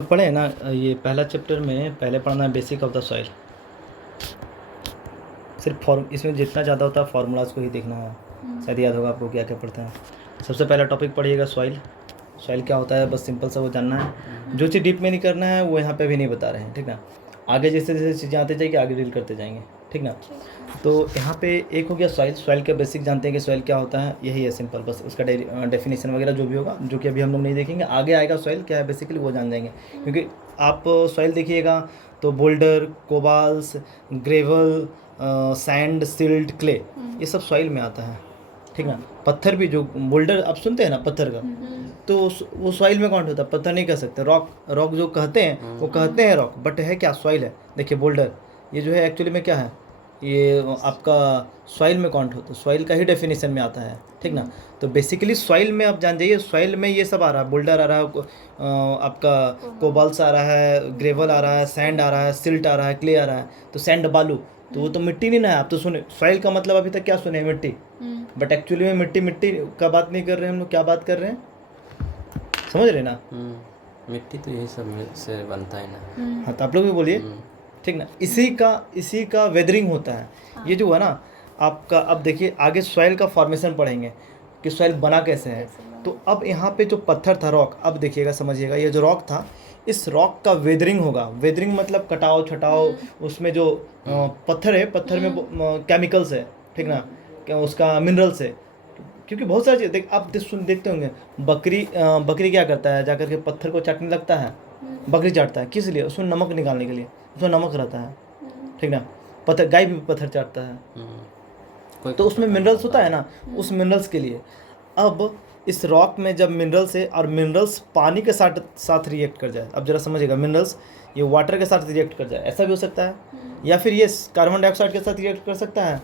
पढ़े ना, ये पहला चैप्टर में पहले पढ़ना है बेसिक ऑफ द सॉइल। सिर्फ फॉर्म इसमें जितना ज़्यादा होता है फार्मूलाज को ही देखना है। शायद याद होगा आपको क्या क्या पढ़ते हैं। सबसे पहला टॉपिक पढ़िएगा सॉइल। सॉइल क्या होता है बस सिंपल सा वो जानना है। जो चीज़ डीप में नहीं करना है वो यहाँ पे भी नहीं बता रहे हैं, ठीक ना। आगे जैसे जैसे चीज़ें आते जाएंगे आगे डील करते जाएंगे, ठीक ना। तो यहाँ पे एक हो गया सॉइल। सॉइल का बेसिक जानते हैं कि सॉइल क्या होता है, यही है सिंपल। बस उसका डेफिनेशन वगैरह जो भी होगा, जो कि अभी हम लोग नहीं देखेंगे, आगे आएगा सॉइल क्या है बेसिकली वो जान जाएंगे। क्योंकि आप सॉइल देखिएगा तो boulder, cobbles, gravel, sand, silt, clay, ये सब सॉइल में आता है, ठीक ना। पत्थर भी, जो बोल्डर आप सुनते हैं ना पत्थर का, तो वो सॉइल में काउंट होता है। पत्थर नहीं कह सकते, रॉक। रॉक जो कहते हैं वो कहते हैं रॉक, बट है क्या, सॉइल है। देखिए बोल्डर, ये जो है एक्चुअली में क्या है, ये आपका सॉइल में काउंट होता है, सॉइल का ही डेफिनेशन में आता है, ठीक ना। तो बेसिकली सॉइल में आप जान जाइए, सॉइल में ये सब आ रहा है। बोल्डर आ रहा है, आपका कोबाल्स आ रहा है, ग्रेवल आ रहा है, सैंड आ रहा है, सिल्ट आ रहा है, क्ले आ रहा है। तो सैंड, बालू, तो वो तो मिट्टी नहीं ना है। आप तो सुने सॉइल का मतलब अभी तक क्या सुने, मिट्टी। बट एक्चुअली में मिट्टी मिट्टी का बात नहीं कर रहे हैं हम लोग, क्या बात कर रहे हैं, समझ रहे ना। मिट्टी तो यही सब से बनता है ना। हाँ तो आप लोग भी बोलिए, ठीक ना। इसी का वेदरिंग होता है। ये जो है ना आपका, अब देखिए आगे सॉइल का फॉर्मेशन पढ़ेंगे कि सॉइल बना कैसे है। तो अब यहाँ पे जो पत्थर था, रॉक, अब देखिएगा समझिएगा, ये जो रॉक था, इस रॉक का वेदरिंग होगा। वेदरिंग मतलब कटाव छटाव, उसमें जो पत्थर है, पत्थर में केमिकल्स है, ठीक ना, क्या उसका मिनरल्स है। क्योंकि बहुत सारी चीज़ देख आप देखते होंगे, बकरी क्या करता है, जाकर के पत्थर को चाटने लगता है। बकरी चाटता है किस लिए, उसमें नमक निकालने के लिए, उसमें नमक रहता है, ठीक ना। पत्थर, गाय भी पत्थर चाटता है, तो उसमें मिनरल्स होता है ना, उस मिनरल्स के लिए। अब इस रॉक में जब मिनरल्स है और मिनरल्स पानी के साथ रिएक्ट कर जाए, अब जरा समझिएगा, मिनरल्स ये वाटर के साथ रिएक्ट कर जाए, ऐसा भी हो सकता है। या फिर ये कार्बन डाइऑक्साइड के साथ रिएक्ट कर सकता है,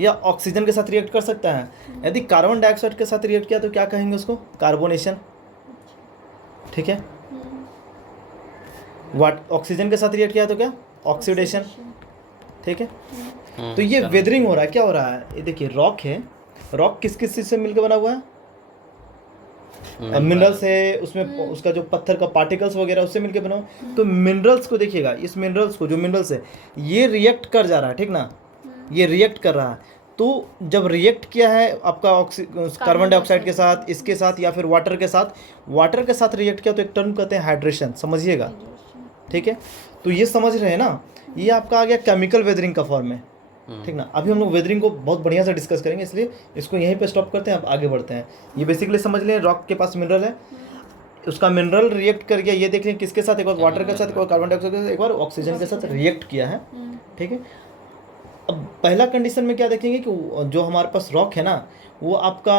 या ऑक्सीजन के साथ रिएक्ट कर सकता है। यदि कार्बन डाइऑक्साइड के साथ रिएक्ट किया तो क्या कहेंगे उसको, कार्बोनेशन, ठीक है। ऑक्सीजन के साथ रिएक्ट किया तो क्या, ऑक्सीडेशन, ठीक है। तो ये वेदरिंग हो रहा है, क्या हो रहा है, ये देखिए रॉक है। रॉक किस किस चीज से मिलकर बना हुआ है, मिनरल्स है, उसमें उसका जो पत्थर का पार्टिकल्स वगैरह उससे मिलकर बना हुआ। तो मिनरल्स को देखिएगा, इस मिनरल्स को, जो मिनरल्स है ये रिएक्ट कर जा रहा है, ठीक ना, ये रिएक्ट कर रहा है। तो जब रिएक्ट किया है आपका कार्बन डाइऑक्साइड के साथ, इसके साथ, या फिर वाटर के साथ रिएक्ट किया, तो एक टर्म कहते हैं हाइड्रेशन, समझिएगा, ठीक है। तो ये समझ रहे हैं ना, ये आपका आ गया केमिकल वेदरिंग का फॉर्म है, ठीक ना। अभी हम लोग वेदरिंग को बहुत बढ़िया से डिस्कस करेंगे, इसलिए इसको यहीं पे स्टॉप करते हैं, अब आगे बढ़ते हैं। ये बेसिकली समझ लें, रॉक के पास मिनरल है, उसका मिनरल रिएक्ट कर गया, ये देख लें किसके साथ, एक बार वाटर के साथ, एक बार कार्बन डाइऑक्साइड के साथ, एक बार ऑक्सीजन के साथ रिएक्ट किया है, ठीक है। अब पहला कंडीशन में क्या देखेंगे कि जो हमारे पास रॉक है ना, वो आपका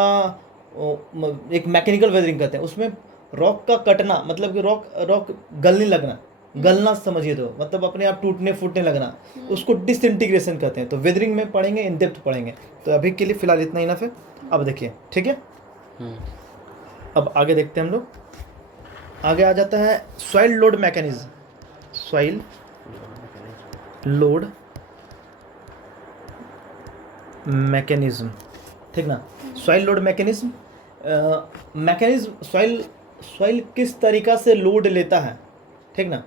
एक मैकेनिकल वेदरिंग कहते हैं। उसमें रॉक का कटना मतलब कि रॉक गलने लगना, गलना समझिए, तो मतलब अपने आप टूटने फूटने लगना, उसको डिसइंटीग्रेशन कहते हैं। तो वेदरिंग में पढ़ेंगे, इन डेप्थ पढ़ेंगे। तो अभी के लिए फिलहाल इतना ही ना, फिर अब देखिए, ठीक है। अब आगे देखते हैं हम लोग, आगे आ जाता है soil load mechanism. Soil load mechanism, ठीक ना। सॉइल लोड मैकेनिज्म, सॉइल किस तरीका से लोड लेता है, ठीक ना,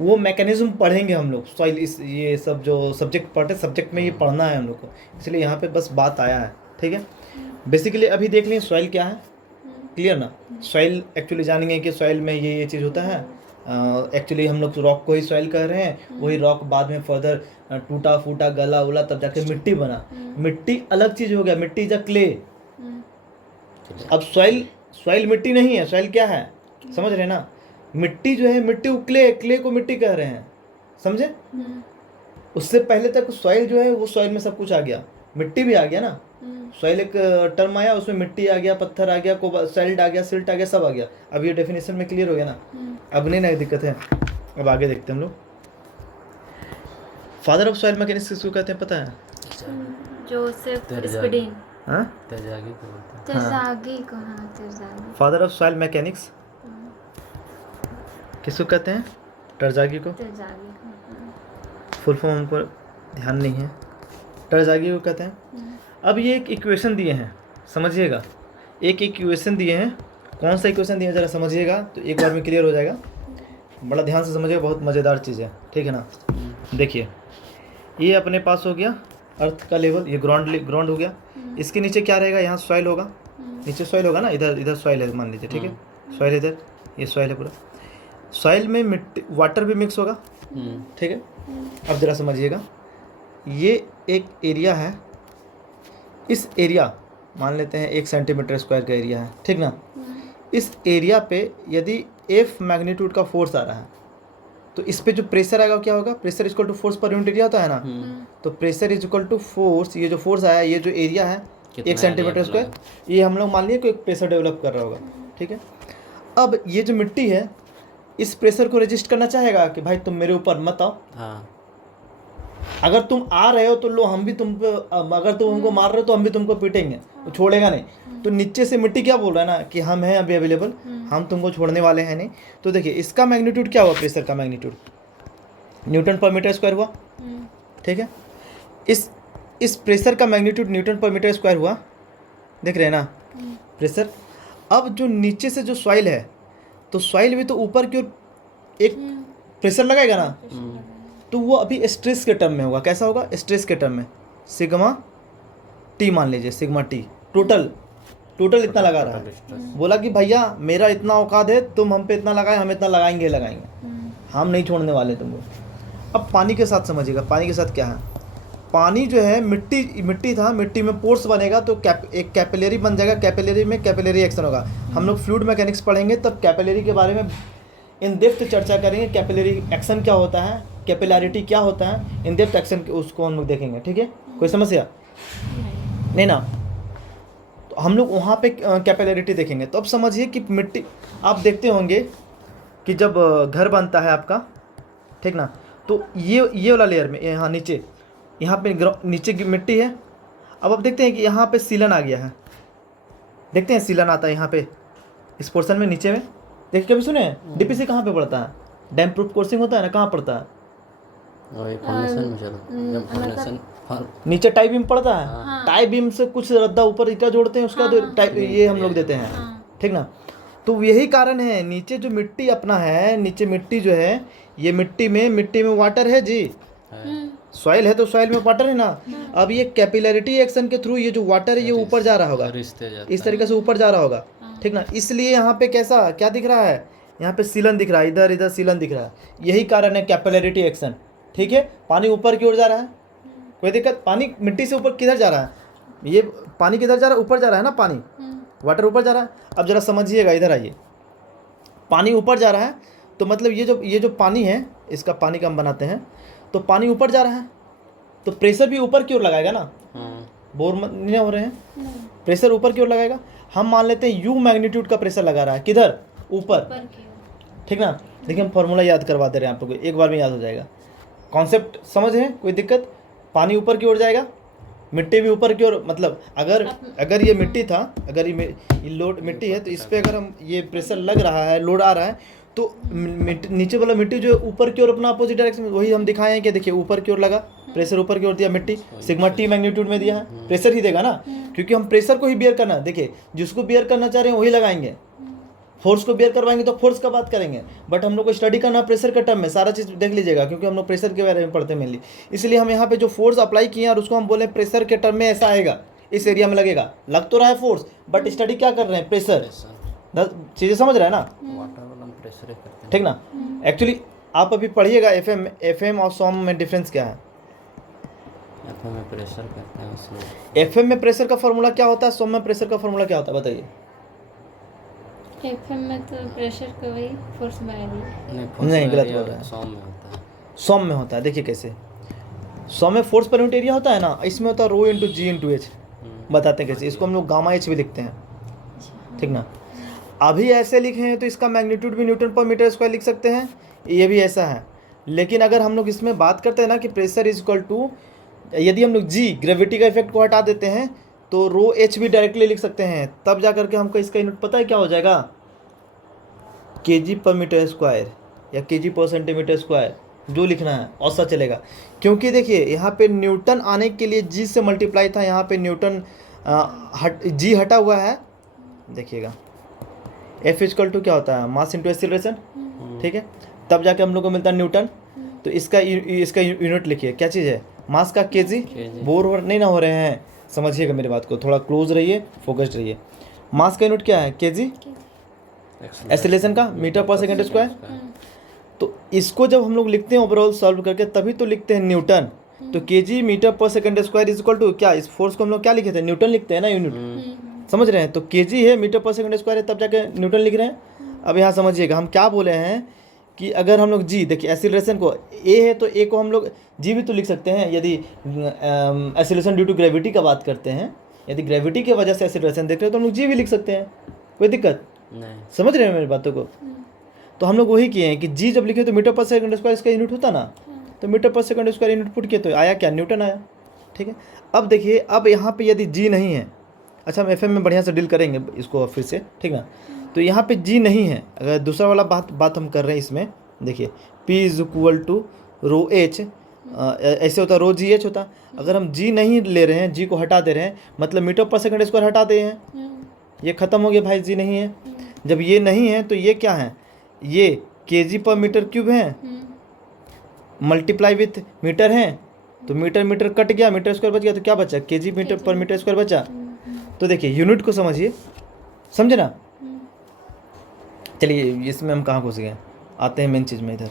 वो मैकेनिज्म पढ़ेंगे हम लोग। सॉइल, इस ये सब जो सब्जेक्ट पढ़ते, सब्जेक्ट में ये पढ़ना है हम लोग को, इसलिए यहाँ पे बस बात आया है, ठीक है। बेसिकली अभी देख लें सॉइल क्या है, क्लियर ना। सॉइल एक्चुअली जानेंगे कि सॉइल में ये चीज़ होता है। एक्चुअली हम लोग रॉक को ही सॉइल कह रहे हैं, वही रॉक बाद में फर्दर टूटा फूटा गला उला तब जाके मिट्टी बना। मिट्टी अलग चीज़ हो गया, मिट्टी इज अ क्ले। अब सॉइल मिट्टी नहीं है, सॉइल क्या है, समझ रहे ना। मिट्टी जो है, मिट्टी क्ले को मिट्टी कह रहे हैं, समझे। उससे पहले तक सॉइल जो है वो सॉइल में सब कुछ आ गया, मिट्टी भी आ गया ना। सॉइल एक टर्म आया, उसमें मिट्टी आ गया, पत्थर आ गया, सैल्ट आ गया, सिल्ट आ गया, सब आ गया। अब ये डेफिनेशन में क्लियर हो गया ना, अब नहीं दिक्कत है। अब आगे देखते हैं हम लोग, फादर ऑफ सॉइल मैकेनिक्स किसको कहते हैं पता है, जोसेफ स्पीडिन। हाँ, तेजागी को बोलते हैं। तेजागी को, हाँ तेजागी। फादर ऑफ सॉइल मैकेनिक्स किसको कहते हैं, टरजागी को। तेजागी को, फुल फॉर्म हमको ध्यान नहीं है, टरजागी को कहते हैं। अब ये एक इक्वेशन दिए हैं, समझिएगा, एक इक्वेशन दिए हैं। कौन सा इक्वेशन दिया है जरा समझिएगा, तो एक बार में क्लियर हो जाएगा। बड़ा ध्यान से समझिए, बहुत मज़ेदार चीज़ है, ठीक है ना। देखिए ये अपने पास हो गया अर्थ का लेवल, ये ग्राउंड हो गया। इसके नीचे क्या रहेगा, यहाँ सॉइल होगा, नीचे सॉइल होगा ना, इधर सॉइल है मान लीजिए, ठीक है। सॉइल इधर, ये सॉइल है पूरा। सॉइल में मिट्टी वाटर भी मिक्स होगा, ठीक है। अब ज़रा समझिएगा, ये एक एरिया है, इस एरिया मान लेते हैं 1 सेंटीमीटर स्क्वायर का एरिया है, ठीक ना। इस एरिया पे यदि F मैग्नीट्यूड का फोर्स आ रहा है तो इस पे जो प्रेशर आएगा क्या होगा, pressure equal to force per unit area होता है ना। तो pressure is equal to force, ये जो फोर्स आया, ये जो एरिया है 1 सेंटीमीटर स्क्वायर, ये हम लोग मान लिए कोई प्रेशर डेवलप कर रहा होगा, ठीक है। अब ये जो मिट्टी है इस प्रेशर को रेजिस्ट करना चाहेगा कि भाई तुम मेरे ऊपर मत आओ। हाँ, अगर तुम आ रहे हो तो लो हम भी तुम पे, अगर तुम हमको मार रहे हो तो हम भी तुमको पीटेंगे, तो छोड़ेगा नहीं। तो नीचे से मिट्टी क्या बोल रहा है ना कि हम हैं अभी अवेलेबल, हम तुमको छोड़ने वाले हैं नहीं। तो देखिए इसका मैग्नीट्यूड क्या हुआ, प्रेशर का मैग्नीट्यूड न्यूटन पर मीटर स्क्वायर हुआ, ठीक है। इस प्रेशर का मैग्नीट्यूड न्यूटन पर मीटर स्क्वायर हुआ, देख रहे हैं ना प्रेशर। अब जो नीचे से जो सॉइल है, तो सॉइल भी तो ऊपर की ओर एक प्रेशर लगाएगा ना, तो वो अभी स्ट्रेस के टर्म में होगा। कैसा होगा, स्ट्रेस के टर्म में, सिग्मा टी मान लीजिए, सिग्मा टी टोटल इतना लगा रहा है। बोला कि भैया मेरा इतना औकात है, तुम हम पे इतना लगाए, हम इतना लगाएंगे, हम नहीं छोड़ने वाले तुमको। अब पानी के साथ समझिएगा, पानी के साथ क्या है, पानी जो है मिट्टी था, मिट्टी में पोर्स बनेगा तो एक कैपिलरी बन जाएगा, कैपिलरी में कैपिलरी एक्शन होगा। हम लोग फ्लूइड मैकेनिक्स पढ़ेंगे तब कैपिलरी के बारे में इन डेप्थ चर्चा करेंगे, कैपिलरी एक्शन क्या होता है, कैपिलरिटी क्या होता है, इन डेप्थ एक्शन उसको हम लोग देखेंगे, ठीक है। कोई समस्या नहीं ना, तो हम लोग वहाँ पे कैपिलरिटी देखेंगे। तो अब समझिए कि मिट्टी, आप देखते होंगे कि जब घर बनता है आपका, ठीक ना, तो ये वाला लेयर में यहाँ नीचे, यहाँ पे नीचे की मिट्टी है। अब आप देखते हैं कि यहाँ पे सीलन आ गया है, देखते हैं सीलन आता है यहाँ पे इस पोर्शन में, नीचे में। देखिए कभी सुने हैं डीपीसी कहाँ पे पड़ता है, डैम प्रूफ कोर्सिंग होता है ना, कहाँ पड़ता है, नीचे टाई बीम पड़ता है। टाई बीम से कुछ रद्दा ऊपर ईटा जोड़ते हैं, उसका ये हम लोग देते हैं, ठीक ना। तो यही कारण है, नीचे जो मिट्टी अपना है, नीचे मिट्टी जो है, ये मिट्टी में वाटर है जी, सॉइल है तो सॉइल में वाटर है ना। अब ये कैपिलरिटी एक्शन के थ्रू ये जो वाटर है ये ऊपर जा रहा होगा, इस तरीके से ऊपर जा रहा होगा, ठीक ना। इसलिए यहाँ पे कैसा क्या दिख रहा है, यहाँ पे सीलन दिख रहा है, इधर सीलन दिख रहा है, यही कारण है कैपिलरिटी एक्शन, ठीक है। पानी ऊपर की ओर जा रहा है, कोई दिक्कत, पानी मिट्टी से ऊपर किधर जा रहा है, ये पानी किधर जा रहा है, ऊपर जा रहा है ना, पानी वाटर ऊपर जा रहा है। अब जरा समझिएगा, इधर आइए, पानी ऊपर जा रहा है तो मतलब ये जो पानी है, इसका पानी का हम बनाते हैं, तो पानी ऊपर जा रहा है तो प्रेशर भी ऊपर की ओर लगाएगा ना, बोर नहीं हो रहे हैं, प्रेशर ऊपर की ओर लगाएगा। हम मान लेते हैं यू मैग्नीट्यूड का प्रेशर लगा रहा है, किधर, ऊपर, ठीक ना। देखिए हम फॉर्मूला याद करवा दे रहे हैं आप लोग को, एक बार में याद हो जाएगा, कॉन्सेप्ट समझ है, कोई दिक्कत। पानी ऊपर की ओर जाएगा, मिट्टी भी ऊपर की ओर, मतलब अगर ये मिट्टी था, अगर ये लोड मिट्टी है तो इस पर अगर हम ये प्रेशर लग रहा है, लोड आ रहा है, तो नीचे वाला मिट्टी जो ऊपर की ओर अपना अपोजिट डायरेक्शन में, वही हम दिखाए हैं कि देखिए ऊपर की ओर लगा, प्रेशर ऊपर की ओर दिया, मिट्टी सिग्मा टी मैग्नीट्यूड में दिया है, प्रेशर ही देगा ना, क्योंकि हम प्रेशर को ही बियर करना, देखिए जिसको बियर करना चाह रहे हैं वही लगाएंगे, फोर्स को बियर करवाएंगे तो फोर्स का बात करेंगे, बट हम लोग को स्टडी करना प्रेशर के टर्म में, सारा चीज़ देख लीजिएगा, क्योंकि हम लोग प्रेशर के बारे में पढ़ते हैं मेनली। इसलिए हम यहाँ पे जो फोर्स अप्लाई किए और उसको हम बोले प्रेशर के टर्म में ऐसा आएगा, इस एरिया में लगेगा, लग तो रहा है फोर्स, बट स्टडी क्या कर रहे हैं, प्रेशर। चीज़ें समझ रहे हैं ना, ठीक ना। एक्चुअली आप अभी पढ़िएगा एफएम और सॉम में डिफरेंस क्या है। एफएम में प्रेशर करते हैं, एफएम में प्रेशर का फॉर्मूला क्या होता है, सॉम में प्रेशर का फॉर्मूला क्या होता है, बताइए। एफएम में तो प्रेशर का वही फोर्स बाय नहीं, गलत बोल रहे हैं, सॉम में होता है। देखिए कैसे, सॉम में फोर्स पर यूनिट एरिया होता है ना, इसमें होता है रो इंटू जी इंटू एच, बताते हैं कैसे, इसको हम लोग गामा एच भी लिखते हैं, ठीक ना। अभी ऐसे लिखे हैं तो इसका मैग्नीट्यूड भी न्यूटन पर मीटर स्क्वायर लिख सकते हैं, ये भी ऐसा है। लेकिन अगर हम लोग इसमें बात करते हैं ना कि प्रेशर इज इक्वल टू, यदि हम लोग जी ग्रेविटी का इफेक्ट को हटा देते हैं तो रो एच भी डायरेक्टली लिख सकते हैं, तब जा करके हमको इसका यूनिट पता है क्या हो जाएगा, केजी पर मीटर स्क्वायर या केजी पर सेंटीमीटर स्क्वायर, जो लिखना है औसत चलेगा। क्योंकि देखिए यहाँ पे न्यूटन आने के लिए जी से मल्टीप्लाई था, यहाँ पे न्यूटन जी हटा हुआ है, देखिएगा एफ इक्वल टू क्या होता है, मास इंटू एक्सीलरेशन, ठीक है। तब जाके हम लोग को मिलता है न्यूटन। तो इसका यूनिट लिखिए, क्या चीज़ है, मास का केजी। बोर ओवर नहीं ना हो रहे हैं, समझिएगा मेरी बात को, थोड़ा क्लोज रहिए, फोकस्ड रहिए। मास का यूनिट क्या है, केजी। एक्सीलरेशन का मीटर पर सेकंड स्क्वायर। तो इसको जब हम लोग लिखते हैं ओवरऑल सॉल्व करके, तभी तो लिखते हैं न्यूटन। तो kg metre per second square is equal to क्या, इस फोर्स को हम लोग क्या लिखे थे, न्यूटन लिखते हैं ना, यूनिट। समझ रहे हैं, तो केजी है, मीटर पर सेकंड स्क्वायर है, तब जाके न्यूटन लिख रहे हैं। अब यहाँ समझिएगा हम क्या बोले हैं कि अगर हम लोग जी, देखिए एक्सीलरेशन को ए है तो ए को हम लोग जी भी तो लिख सकते हैं। यदि एक्सीलरेशन ड्यू टू ग्रेविटी का बात करते हैं, यदि ग्रेविटी की वजह से एक्सीलरेशन देख रहे हैं तो हम लोग जी भी लिख सकते हैं, कोई दिक्कत नहीं। समझ रहे हैं मेरी बातों को। तो हम लोग वही किए हैं कि जी जब लिखे तो मीटर पर सेकंड स्क्वायर इसका यूनिट होता ना, तो metre per second square unit put किए तो आया क्या, न्यूटन आया। ठीक है, अब देखिए, अब यहाँ पे यदि जी नहीं है, अच्छा हम एफएम में बढ़िया से डील करेंगे इसको फिर से, ठीक ना। तो यहाँ पे जी नहीं है, अगर दूसरा वाला बात हम कर रहे हैं इसमें, देखिए P is equal to rho h, ऐसे होता रो जी एच होता। अगर हम जी नहीं ले रहे हैं, जी को हटा दे रहे हैं, मतलब मीटर पर सेकंड स्क्वायर हटा दे हैं, ये खत्म हो गया भाई, जी नहीं है। जब ये नहीं है तो ये क्या है, ये केजी पर मीटर क्यूब है, मल्टीप्लाई विथ मीटर है, तो मीटर मीटर कट गया, मीटर स्क्वायर बच गया, तो क्या बचा, केजी मीटर पर मीटर स्क्वायर बचा। तो देखिए यूनिट को समझिए, समझे ना। चलिए इसमें हम कहाँ घुस गए, आते हैं मेन चीज़ में इधर।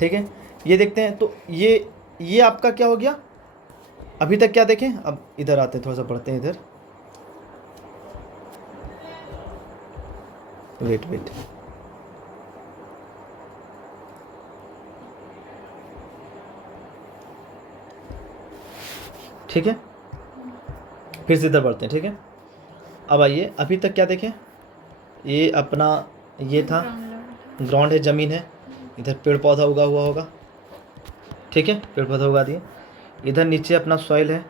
ठीक है, ये देखते हैं, तो ये आपका क्या हो गया, अभी तक क्या देखें, अब इधर आते हैं, थोड़ा सा पढ़ते हैं इधर, वेट ठीक है, फिर से इधर बढ़ते हैं। ठीक है, अब आइए, अभी तक क्या देखें, ये अपना ये था ग्राउंड है, ज़मीन है, इधर पेड़ पौधा उगा हुआ होगा, ठीक है, पेड़ पौधा उगा दिए। इधर नीचे अपना सॉइल है,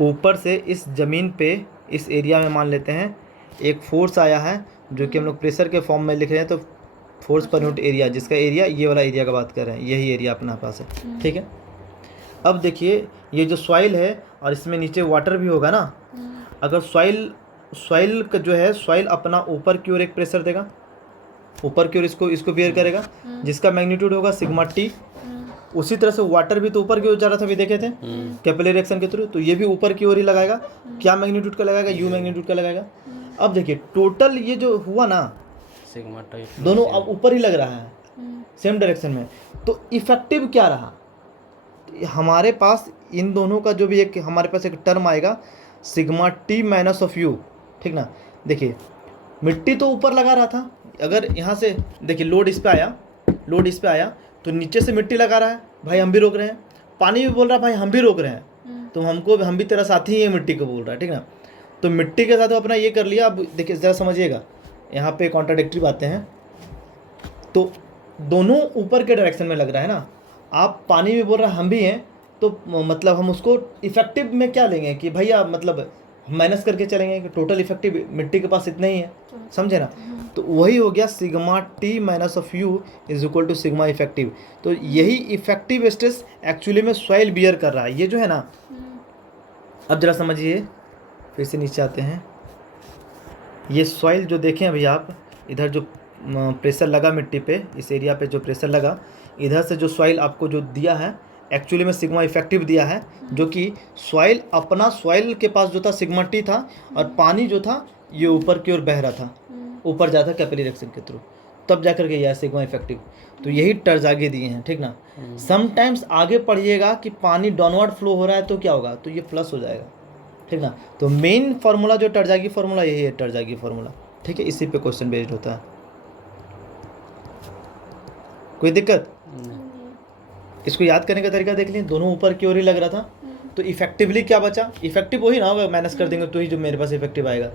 ऊपर से इस ज़मीन पे इस एरिया में मान लेते हैं एक फोर्स आया है, जो कि हम लोग प्रेशर के फॉर्म में लिख रहे हैं, तो फोर्स पर यूनिट एरिया, जिसका एरिया ये वाला एरिया का बात कर रहे हैं, यही एरिया अपना पास है। ठीक है, अब देखिए ये जो सॉइल है और इसमें नीचे वाटर भी होगा ना, अगर सॉइल का जो है, सॉइल अपना ऊपर की ओर एक प्रेशर देगा, ऊपर की ओर इसको बियर करेगा, जिसका मैग्नीट्यूड होगा सिग्मा टी। उसी तरह से वाटर भी तो ऊपर की ओर जा रहा था, अभी देखे थे कैपिलरी एक्शन के थ्रू, तो ये भी ऊपर की ओर ही लगाएगा। क्या मैग्नीट्यूड का लगाएगा, यू मैग्नीट्यूड का लगाएगा। अब देखिए टोटल ये जो हुआ ना, सिग्मा टाइप दोनों अब ऊपर ही लग रहा है, सेम डायरेक्शन में। तो इफेक्टिव क्या रहा, हमारे पास इन दोनों का जो भी एक हमारे पास एक टर्म आएगा, sigma t minus of you. ठीक ना, देखिए मिट्टी तो ऊपर लगा रहा था, अगर यहाँ से देखिए लोड इस पे आया तो नीचे से मिट्टी लगा रहा है, भाई हम भी रोक रहे हैं। पानी भी बोल रहा है भाई हम भी रोक रहे हैं, तो हम भी तेरा साथी ही है, मिट्टी को बोल रहा है। ठीक ना, तो मिट्टी के साथ वो अपना ये कर लिया। अब देखिए ज़रा समझिएगा, यहाँ पे कॉन्ट्राडिक्टरी बातें हैं, तो दोनों ऊपर के डायरेक्शन में लग रहा है ना। आप पानी भी बोल रहा है हम भी हैं, तो मतलब हम उसको इफेक्टिव में क्या लेंगे कि भैया मतलब माइनस करके चलेंगे कि टोटल इफेक्टिव मिट्टी के पास इतना ही है, समझे ना। तो वही हो गया sigma t minus of u is equal to sigma effective. तो यही इफेक्टिव स्ट्रेस एक्चुअली में सॉइल बियर कर रहा है, ये जो है ना। अब जरा समझिए, फिर से नीचे आते हैं, ये सॉइल जो देखें अभी आप, इधर जो प्रेशर लगा मिट्टी पे, इस एरिया पे जो प्रेशर लगा, इधर से जो सॉइल आपको जो दिया है एक्चुअली में सिग्मा इफेक्टिव दिया है, जो कि सॉइल के पास जो था सिग्मा टी था, और पानी जो था ये ऊपर की ओर बह रहा था, ऊपर जाता कैपिलरी एक्शन के थ्रू, तब जाकर के यह सिग्मा इफेक्टिव। तो यही टर्ज आगे दिए हैं, ठीक ना। समटाइम्स आगे पढ़िएगा कि पानी डाउनवर्ड फ्लो हो रहा है तो क्या होगा, तो ये प्लस हो जाएगा, ठीक ना। तो मेन फार्मूला जो टर्जागी फार्मूला यही है, टर्जागी फार्मूला, ठीक है। इसी पे क्वेश्चन बेस्ड होता है, कोई दिक्कत। इसको याद करने का तरीका देख लीजिए, दोनों ऊपर की ओर ही लग रहा था, तो इफेक्टिवली क्या बचा, इफेक्टिव वही ना होगा, माइनस कर देंगे तो ही जो मेरे पास इफेक्टिव आएगा,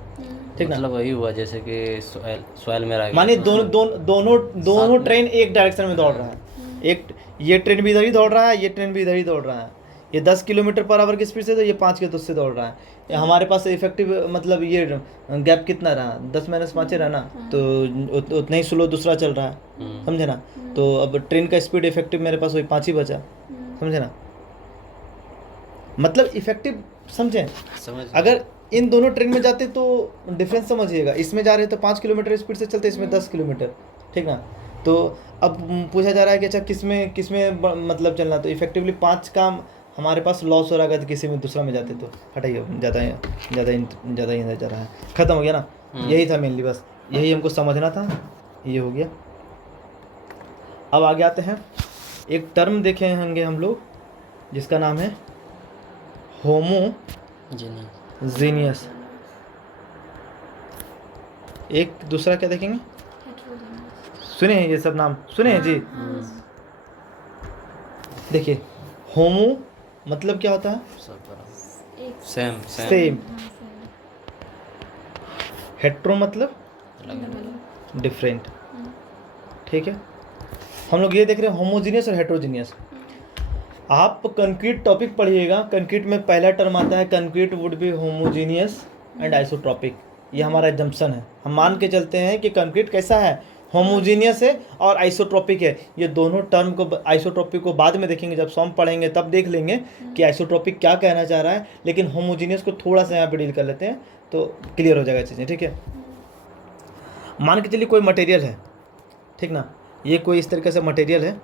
ठीक ना। मतलब वही हुआ जैसे कि सॉइल में रहा, मानिए दोनों ट्रेन एक डायरेक्शन में दौड़ रहा है, एक ये ट्रेन भी इधर ही दौड़ रहा है, ये ट्रेन भी इधर ही दौड़ रहा है। ये 10 किलोमीटर पर आवर की स्पीड से, तो ये 5 के 10 से दौड़ रहा है। हमारे पास इफेक्टिव मतलब ये गैप कितना रहा, 10-5 रहा ना, तो उतना ही स्लो दूसरा चल रहा है, समझे ना। तो अब ट्रेन का स्पीड इफेक्टिव मेरे पास वही 5 ही बचा, समझे ना। मतलब इफेक्टिव समझे, अगर इन दोनों ट्रेन में जाते तो डिफरेंस समझिएगा, इसमें जा रहे तो 5 किलोमीटर स्पीड से चलते, इसमें 10 किलोमीटर, ठीक ना। तो अब पूछा जा रहा है कि अच्छा किस में मतलब चलना, तो इफेक्टिवली 5 काम हमारे पास लॉस हो रहा है, अगर किसी में दूसरा में जाते तो हटाइए, ज़्यादा ही जा रहा है, ख़त्म हो गया ना। यही था मेनली, बस यही हमको समझना था, ये हो गया। अब आगे आते हैं, एक टर्म देखे होंगे हम लोग जिसका नाम है होमोजीनियस। एक दूसरा क्या देखेंगे, सुने हैं ये सब नाम, सुने हैं जी। देखिए होमो मतलब क्या होता है, सब बराबर, सेम सेम। हेट्रो मतलब अलग। डिफरेंट, ठीक है। हम लोग ये देख रहे हैं होमोजीनियस और हेट्रोजीनियस। आप कंक्रीट टॉपिक पढ़िएगा, कंक्रीट में पहला टर्म आता है concrete would be homogeneous and isotropic. ये हमारा एजम्पशन है, हम मान के चलते हैं कि कंक्रीट कैसा है, होमोजीनियस है और आइसोट्रॉपिक है। ये दोनों टर्म को, आइसोट्रॉपिक को बाद में देखेंगे, जब सॉम पढ़ेंगे तब देख लेंगे कि आइसोट्रॉपिक क्या कहना चाह रहा है, लेकिन होमोजीनियस को थोड़ा सा यहाँ पे डील कर लेते हैं तो क्लियर हो जाएगा चीज़ें, ठीक है। मान के चलिए कोई मटेरियल है, ठीक ना, ये कोई इस तरीके से मटेरियल है,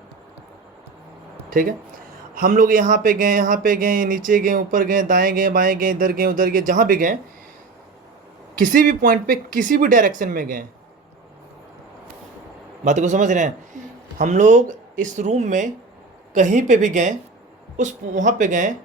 ठीक है। हम लोग यहाँ पे गए, नीचे गए, ऊपर गए, दाएं गए, बाएं गए, इधर गए, उधर गए, जहाँ भी गए, किसी भी पॉइंट पे किसी भी डायरेक्शन में गए, बात को समझ रहे हैं। हम लोग इस रूम में कहीं पे भी गए, उस वहाँ पे गए,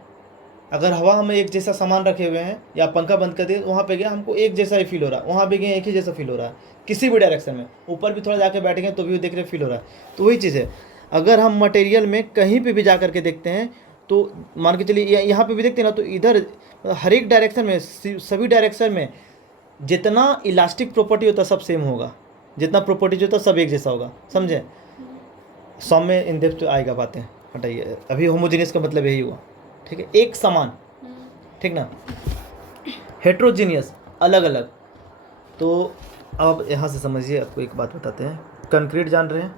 अगर हवा हमें एक जैसा सामान रखे हुए हैं या पंखा बंद कर दिए, वहाँ पे गए हमको एक जैसा ही फील हो रहा है, वहाँ भी गए एक ही जैसा फील हो रहा है, किसी भी डायरेक्शन में, ऊपर भी थोड़ा जाके बैठ गए तो भी देख रहे फील हो रहा है। तो वही चीज़ है, अगर हम मटेरियल में कहीं पे भी जा करके देखते हैं, तो मान के चलिए यहाँ पे भी देखते हैं ना, तो इधर हर एक डायरेक्शन में, सभी डायरेक्शन में जितना इलास्टिक प्रॉपर्टी होता है सब सेम होगा, जितना प्रॉपर्टी होता है सब एक जैसा होगा, समझे। सॉम में इन डेप्थ आएगा बातें, हटाइए। अभी होमोजीनियस का मतलब यही हुआ, ठीक है, एक समान, ठीक ना। हेट्रोजीनियस अलग अलग। तो अब यहाँ से समझिए, आपको एक बात बताते हैं, कंक्रीट जान रहे हैं,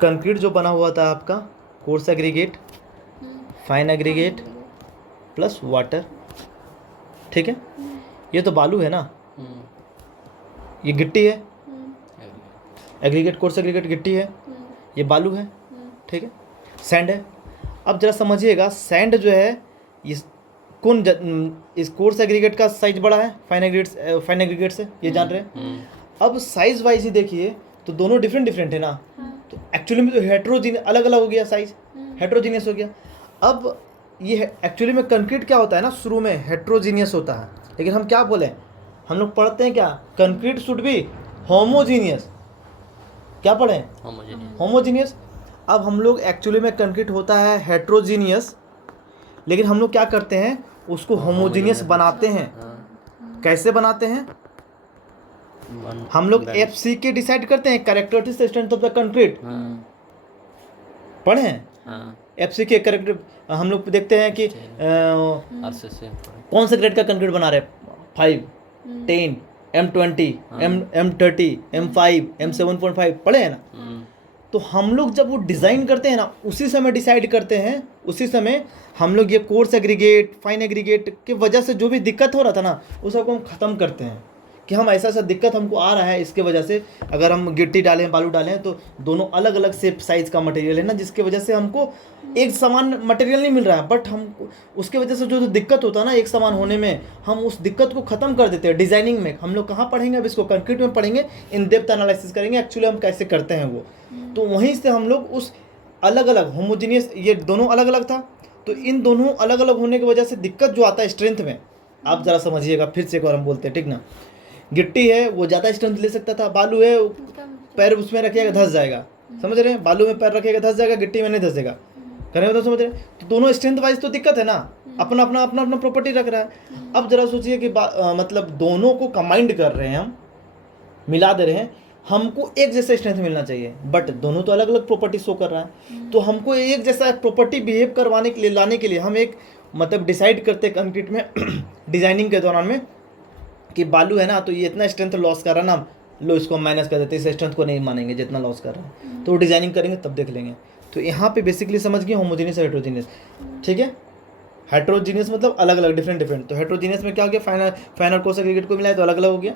कंक्रीट जो बना हुआ था आपका coarse aggregate, fine aggregate plus water, ठीक है। ये तो बालू है ना, ये गिट्टी है, एग्रीगेट कोर्स एग्रीगेट गिट्टी है, ये बालू है, ठीक है, सैंड है। अब जरा समझिएगा, सैंड जो है ये इस कोर्स एग्रीगेट का साइज बड़ा है फाइन एग्रीगेट से, ये जान रहे हैं। अब साइज वाइज ही देखिए तो दोनों डिफरेंट है ना, तो एक्चुअली में तो हेट्रोजीनियस अलग अलग हो गया, साइज हेट्रोजीनियस हो गया। अब ये एक्चुअली में कंक्रीट क्या होता है ना, शुरू में हेट्रोजीनियस होता है, लेकिन हम क्या बोले, हम लोग पढ़ते हैं क्या, कंक्रीट शुड बी होमोजीनियस, क्या पढ़े, होमोजीनियस। अब हम लोग एक्चुअली में कंक्रीट होता है हेट्रोजीनियस, लेकिन हम लोग क्या करते हैं, उसको होमोजीनियस बनाते हैं। कैसे बनाते हैं, हम लोग FC के डिसाइड करते हैं, characteristic strength of the concrete, पढ़े हैं FC के कैरेक्टर। हम लोग देखते हैं कि कौन से ग्रेड का कंक्रीट बना रहे हैं, 5, 10, M20, M30, M5, M7.5, पढ़े हैं ना। तो हम लोग जब वो डिज़ाइन करते हैं ना, उसी समय डिसाइड करते हैं, उसी समय हम लोग ये कोर्स एग्रीगेट फाइन एग्रीगेट की वजह से जो भी दिक्कत हो रहा था ना, उस सबको हम ख़त्म करते हैं कि हम ऐसा दिक्कत हमको आ रहा है, इसके वजह से अगर हम गिट्टी डालें बालू डालें तो दोनों अलग अलग शेप साइज़ का मटेरियल है ना, जिसके वजह से हमको एक समान मटेरियल नहीं मिल रहा है, बट हम उसके वजह से जो दिक्कत होता है ना एक समान होने में, हम उस दिक्कत को ख़त्म कर देते हैं डिज़ाइनिंग में। हम लोग कहाँ पढ़ेंगे, अब इसको कंक्रीट में पढ़ेंगे, इन डेप्थ एनालिसिस करेंगे एक्चुअली हम कैसे करते हैं वो। तो वहीं से हम लोग उस अलग अलग होमोजीनियस, ये दोनों अलग अलग था, तो इन दोनों अलग अलग होने की वजह से दिक्कत जो आता है स्ट्रेंथ में, आप ज़रा समझिएगा, फिर से एक बार हम बोलते हैं, ठीक ना। गिट्टी है वो ज़्यादा स्ट्रेंथ ले सकता था, बालू है पैर उसमें रखिएगा धंस जाएगा, समझ रहे हैं, बालू में पैर रखिएगा धंस जाएगा, गिट्टी में नहीं धंसेगा, करेंगे तो समझ रहे हैं। तो दोनों स्ट्रेंथ वाइज तो दिक्कत है ना, अपना अपना प्रॉपर्टी रख रहा है। अब जरा सोचिए कि मतलब दोनों को कंबाइंड कर रहे हैं, हम मिला दे रहे हैं, हमको एक जैसा स्ट्रेंथ मिलना चाहिए, बट दोनों तो अलग अलग प्रॉपर्टी शो कर रहा है। तो हमको एक जैसा प्रॉपर्टी बिहेव करवाने के लिए, लाने के लिए हम एक मतलब डिसाइड करते हैं कंक्रीट में डिजाइनिंग के दौरान में कि बालू है ना, तो ये इतना स्ट्रेंथ लॉस कर रहा है ना, लो इसको माइनस कर देते हैं, इस स्ट्रेंथ को नहीं मानेंगे जितना लॉस कर रहा है, तो डिजाइनिंग करेंगे तब देख लेंगे। तो यहाँ पे बेसिकली समझ गए होमोजीनियस और हेट्रोजीनियस, ठीक है। हेट्रोजीनियस मतलब अलग अलग डिफरेंट, तो हेट्रोजीनियस में क्या हो गया, फाइनल कोर्स एग्रीगेट को मिलाए तो अलग अलग हो गया।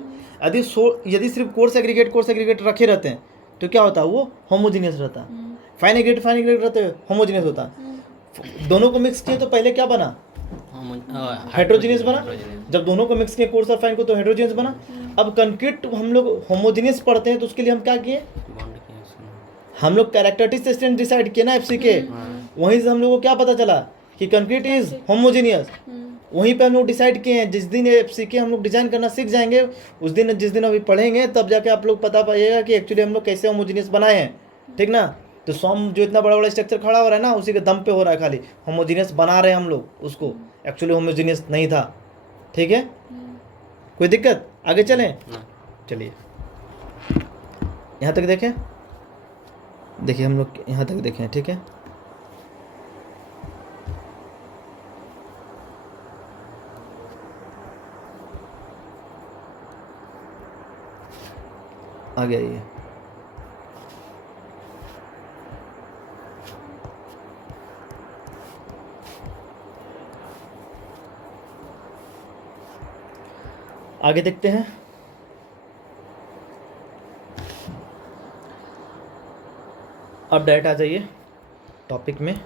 यदि सिर्फ कोर्स एग्रीगेट रखे रहते हैं तो क्या होता है, वो होमोजीनियस रहता है। फाइनाइट रहते होमोजीनियस होता है। दोनों को मिक्स किए तो पहले क्या बना, हेट्रोजीनियस बना। जब दोनों को मिक्स किए कोर्स और फाइन को तो हेट्रोजीनियस बना। अब कंक्रीट हम लोग होमोजीनियस पढ़ते हैं तो उसके लिए हम क्या किए, बॉन्ड किया उसने। हम लोग कैरेक्टरिस्टिक डिसाइड किए ना एफसी के, वहीं से हम लोग को क्या पता चला कि कंक्रीट इज होमोजीनियस। वहीं पे हम लोग डिसाइड किए हैं। जिस दिन एफसी के हम लोग डिजाइन करना सीख जाएंगे, उस दिन जिस दिन अभी पढ़ेंगे तब जाके आप लोग पता पाइएगा कि एक्चुअली हम लोग कैसे होमोजीनियस बनाए हैं, ठीक ना। तो सॉम जो इतना बड़ा बड़ा स्ट्रक्चर खड़ा हो रहा है ना, उसी के दम पे हो रहा है, खाली होमोजीनियस बना रहे हैं हम लोग उसको, एक्चुअली होमोजीनियस नहीं था, ठीक है। कोई दिक्कत, आगे चलें, ना। चलिए यहाँ तक देखें, देखिए हम लोग यहाँ तक देखें, ठीक है। आगे आइए, आगे देखते हैं। अब डायरेक्ट आ जाइए टॉपिक में।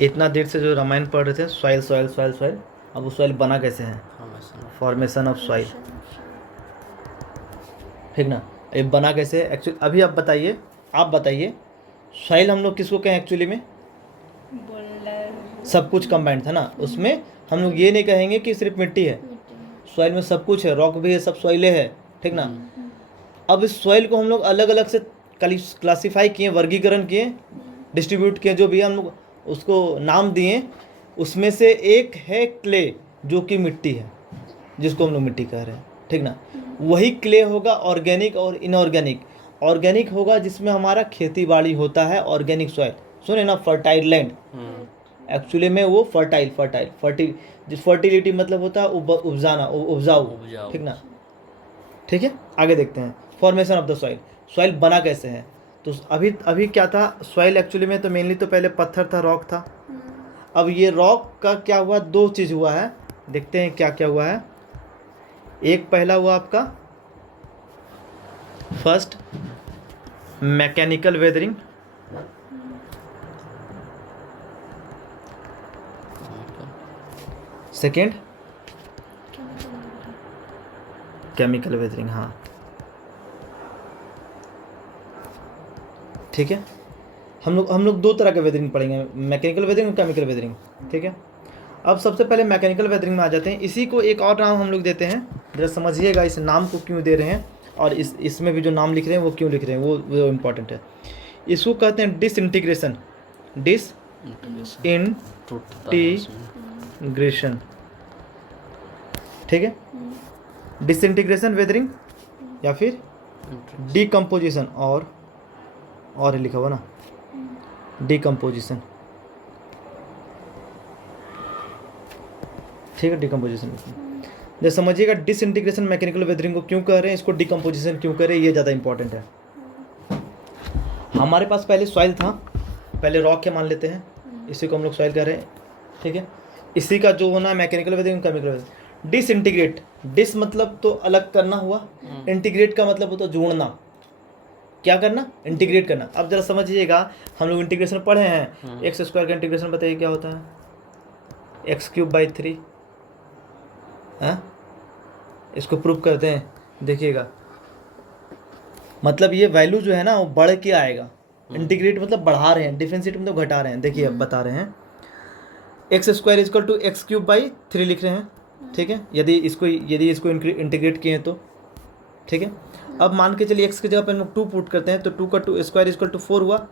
इतना देर से जो रामायण पढ़ रहे थे, सॉइल सॉइल सॉइल सॉइल, अब वो सॉइल बना कैसे है, फॉर्मेशन ऑफ सॉइल, ठीक ना। ये बना कैसे एक्चुअली, अभी आप बताइए सॉइल हम लोग किसको कहें एक्चुअली में, सब कुछ कंबाइंड था ना उसमें। हम लोग ये नहीं कहेंगे कि सिर्फ मिट्टी है, सॉइल में सब कुछ है, रॉक भी है, सब सॉइलें है, ठीक ना। अब इस सॉइल को हम लोग अलग अलग से क्लासीफाई किए, वर्गीकरण किए, डिस्ट्रीब्यूट किए, जो भी हम लोग उसको नाम दिए। उसमें से एक है क्ले, जो कि मिट्टी है, जिसको हम लोग मिट्टी कह रहे हैं, ठीक ना। वही क्ले होगा ऑर्गेनिक और इनऑर्गेनिक। ऑर्गेनिक होगा जिसमें हमारा खेती बाड़ी होता है, ऑर्गेनिक सॉइल, सुने ना, फर्टाइल लैंड, एक्चुअली में वो फर्टिलिटी मतलब होता है उपजाना, उपजाऊ, ठीक ना। ठीक है, आगे देखते हैं formation of the soil. Soil बना कैसे है, तो अभी क्या था सॉइल एक्चुअली में, तो मेनली तो पहले पत्थर था, रॉक था। अब ये रॉक का क्या हुआ, दो चीज़ हुआ है, देखते हैं क्या क्या हुआ है। एक पहला हुआ आपका first mechanical weathering, second chemical weathering, हाँ ठीक है। हम लोग दो तरह का वेदरिंग पढ़ेंगे, मैकेनिकल वेदरिंग और केमिकल वेदरिंग, ठीक है। अब सबसे पहले मैकेनिकल वेदरिंग में आ जाते हैं। इसी को एक और नाम हम लोग देते हैं, जरा समझिएगा इस नाम को क्यों दे रहे हैं, और इसमें भी जो नाम लिख रहे हैं वो क्यों लिख रहे हैं, वो इम्पॉर्टेंट है। इसको कहते हैं डिसइंटीग्रेशन, डिसइंटीग्रेशन, ठीक है। डिसइंटीग्रेशन वेदरिंग या फिर डिकम्पोजिशन, और लिखा हुआ ना डिकम्पोजिशन, ठीक है, डिकम्पोजिशन। जैसे समझिएगा डिसइंटीग्रेशन मैकेनिकल वेदरिंग को क्यों कह रहे हैं, इसको डिकम्पोजिशन क्यों कह रहे हैं, ये ज़्यादा इंपॉर्टेंट है। हमारे पास पहले सॉइल था, पहले रॉक के मान लेते हैं, इसी को हम लोग सॉइल कह रहे हैं, ठीक है। इसी का जो होना है mechanical weathering, chemical weathering. Disintegrate, dis मतलब तो अलग करना हुआ, इंटीग्रेट का मतलब होता है जोड़ना, क्या करना, इंटीग्रेट करना। अब जरा समझिएगा, हम लोग इंटीग्रेशन पढ़े हैं, एक्स स्क्वायर का इंटीग्रेशन बताइए क्या होता है, x³/3, हाँ इसको प्रूव करते हैं, देखिएगा। मतलब ये वैल्यू जो है ना वो बढ़ के आएगा, इंटीग्रेट मतलब बढ़ा रहे हैं, डिफरेंशिएट मतलब घटा रहे हैं। देखिए अब बता रहे हैं, x² = x³/3 लिख रहे हैं, ठीक है, यदि इसको इंटीग्रेट किए हैं तो, ठीक है। अब मान के चलिए x की जगह पर हम लोग 2 पुट करते हैं, तो 2 का 2² = 4 हुआ।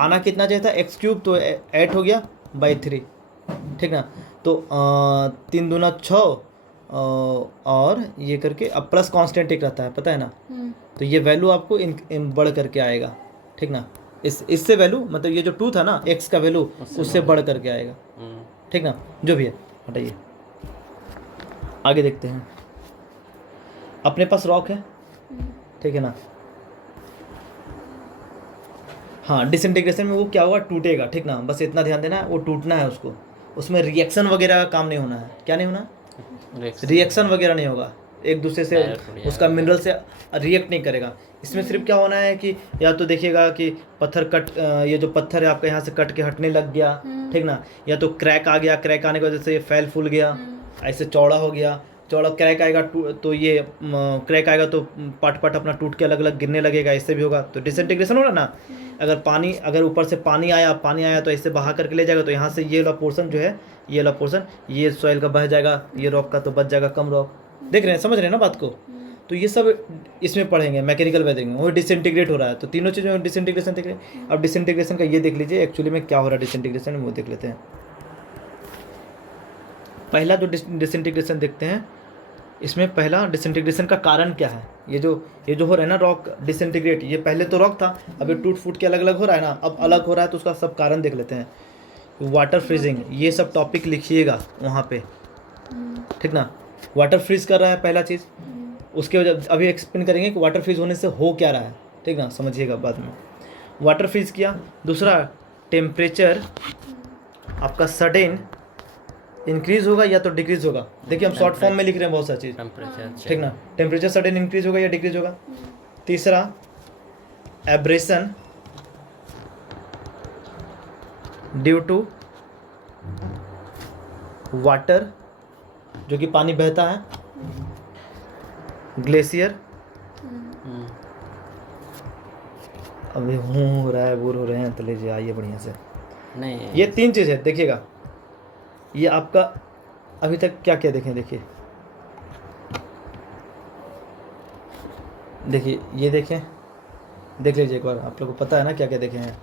आना कितना चाहिए था, x³ तो 8 हो गया बाई 3, ठीक ना। तो 3 दूना 6, और ये करके अब प्लस कांस्टेंट एक रहता है, पता है ना। तो ये वैल्यू आपको इन बढ़ करके आएगा, ठीक ना। इससे वैल्यू मतलब ये जो 2 था ना, x का वैल्यू उससे बढ़ करके आएगा, ठीक ना। जो भी है हटाइए, आगे देखते हैं। अपने पास रॉक है, ठीक है ना। हाँ, डिसइंटीग्रेशन में वो क्या हुआ, टूटेगा, ठीक ना। बस इतना ध्यान देना है, वो टूटना है उसको, उसमें रिएक्शन वगैरह का काम नहीं होना है। क्या नहीं होना है, रिएक्शन वगैरह नहीं होगा, एक दूसरे से Direct हो जाएगा। उसका मिनरल से रिएक्ट नहीं करेगा। इसमें सिर्फ क्या होना है कि या तो देखिएगा कि पत्थर ये जो पत्थर है आपका यहाँ से कट के हटने लग गया, ठीक ना, या तो क्रैक आ गया, क्रैक आने की वजह से ये फैल फूल गया, ऐसे चौड़ा हो गया, चौड़ा क्रैक आएगा तो ये क्रैक आएगा तो पार्ट पार्ट अपना टूट के अलग अलग गिरने लगेगा, इससे भी होगा तो डिसइंटीग्रेशन होगा ना। अगर ऊपर से पानी आया तो ऐसे बहा करके ले जाएगा तो यहाँ से ये वाला पोर्शन जो है, ये वाला पोर्शन ये सॉइल का बह जाएगा, ये रॉक का तो बच जाएगा कम रॉक। देख रहे हैं, समझ रहे हैं ना बात को। तो ये सब इसमें पढ़ेंगे मैकेनिकल वेदरिंग में, वो डिसइंटीग्रेट हो रहा है, तो तीनों चीज़ों में डिसइंटीग्रेशन देख रहे हैं। अब डिसइंटीग्रेशन का ये देख लीजिए एक्चुअली में क्या हो रहा है डिसइंटीग्रेशन में, वो देख लेते हैं। पहला जो डिसइंटीग्रेशन देखते हैं, इसमें पहला डिसइंटीग्रेशन का कारण क्या है। ये जो हो रहा है ना रॉक डिसइंटीग्रेट, ये पहले तो रॉक था, अब ये टूट फूट के अलग अलग हो रहा है ना, अब अलग हो रहा है तो उसका सब कारण देख लेते हैं। वाटर फ्रीजिंग, ये सब टॉपिक लिखिएगा वहाँ पे, ठीक ना। वाटर फ्रीज कर रहा है पहला चीज़, उसके वजह अभी एक्सप्लेन करेंगे कि वाटर फ्रीज होने से हो क्या रहा है, ठीक ना, समझिएगा बाद में। वाटर फ्रीज किया। दूसरा, टेम्परेचर आपका सडन इंक्रीज होगा या तो डिक्रीज होगा। देखिए हम शॉर्ट फॉर्म में लिख रहे हैं बहुत सारी चीज़, टेम्परेचर ठीक ना। टेम्परेचर सडन इंक्रीज होगा या डिक्रीज होगा। तीसरा, एब्रेशन ड्यू टू वाटर, जो कि पानी बहता है, ग्लेशियर, अभी हो रहा है, बोर हो रहे हैं तो लीजिए आइए बढ़िया से। नहीं ये तीन चीज़ है, देखिएगा ये आपका अभी तक क्या क्या देखें, देखिए ये देखें, देख लीजिए एक बार, आप लोगों को पता है ना क्या क्या देखे हैं।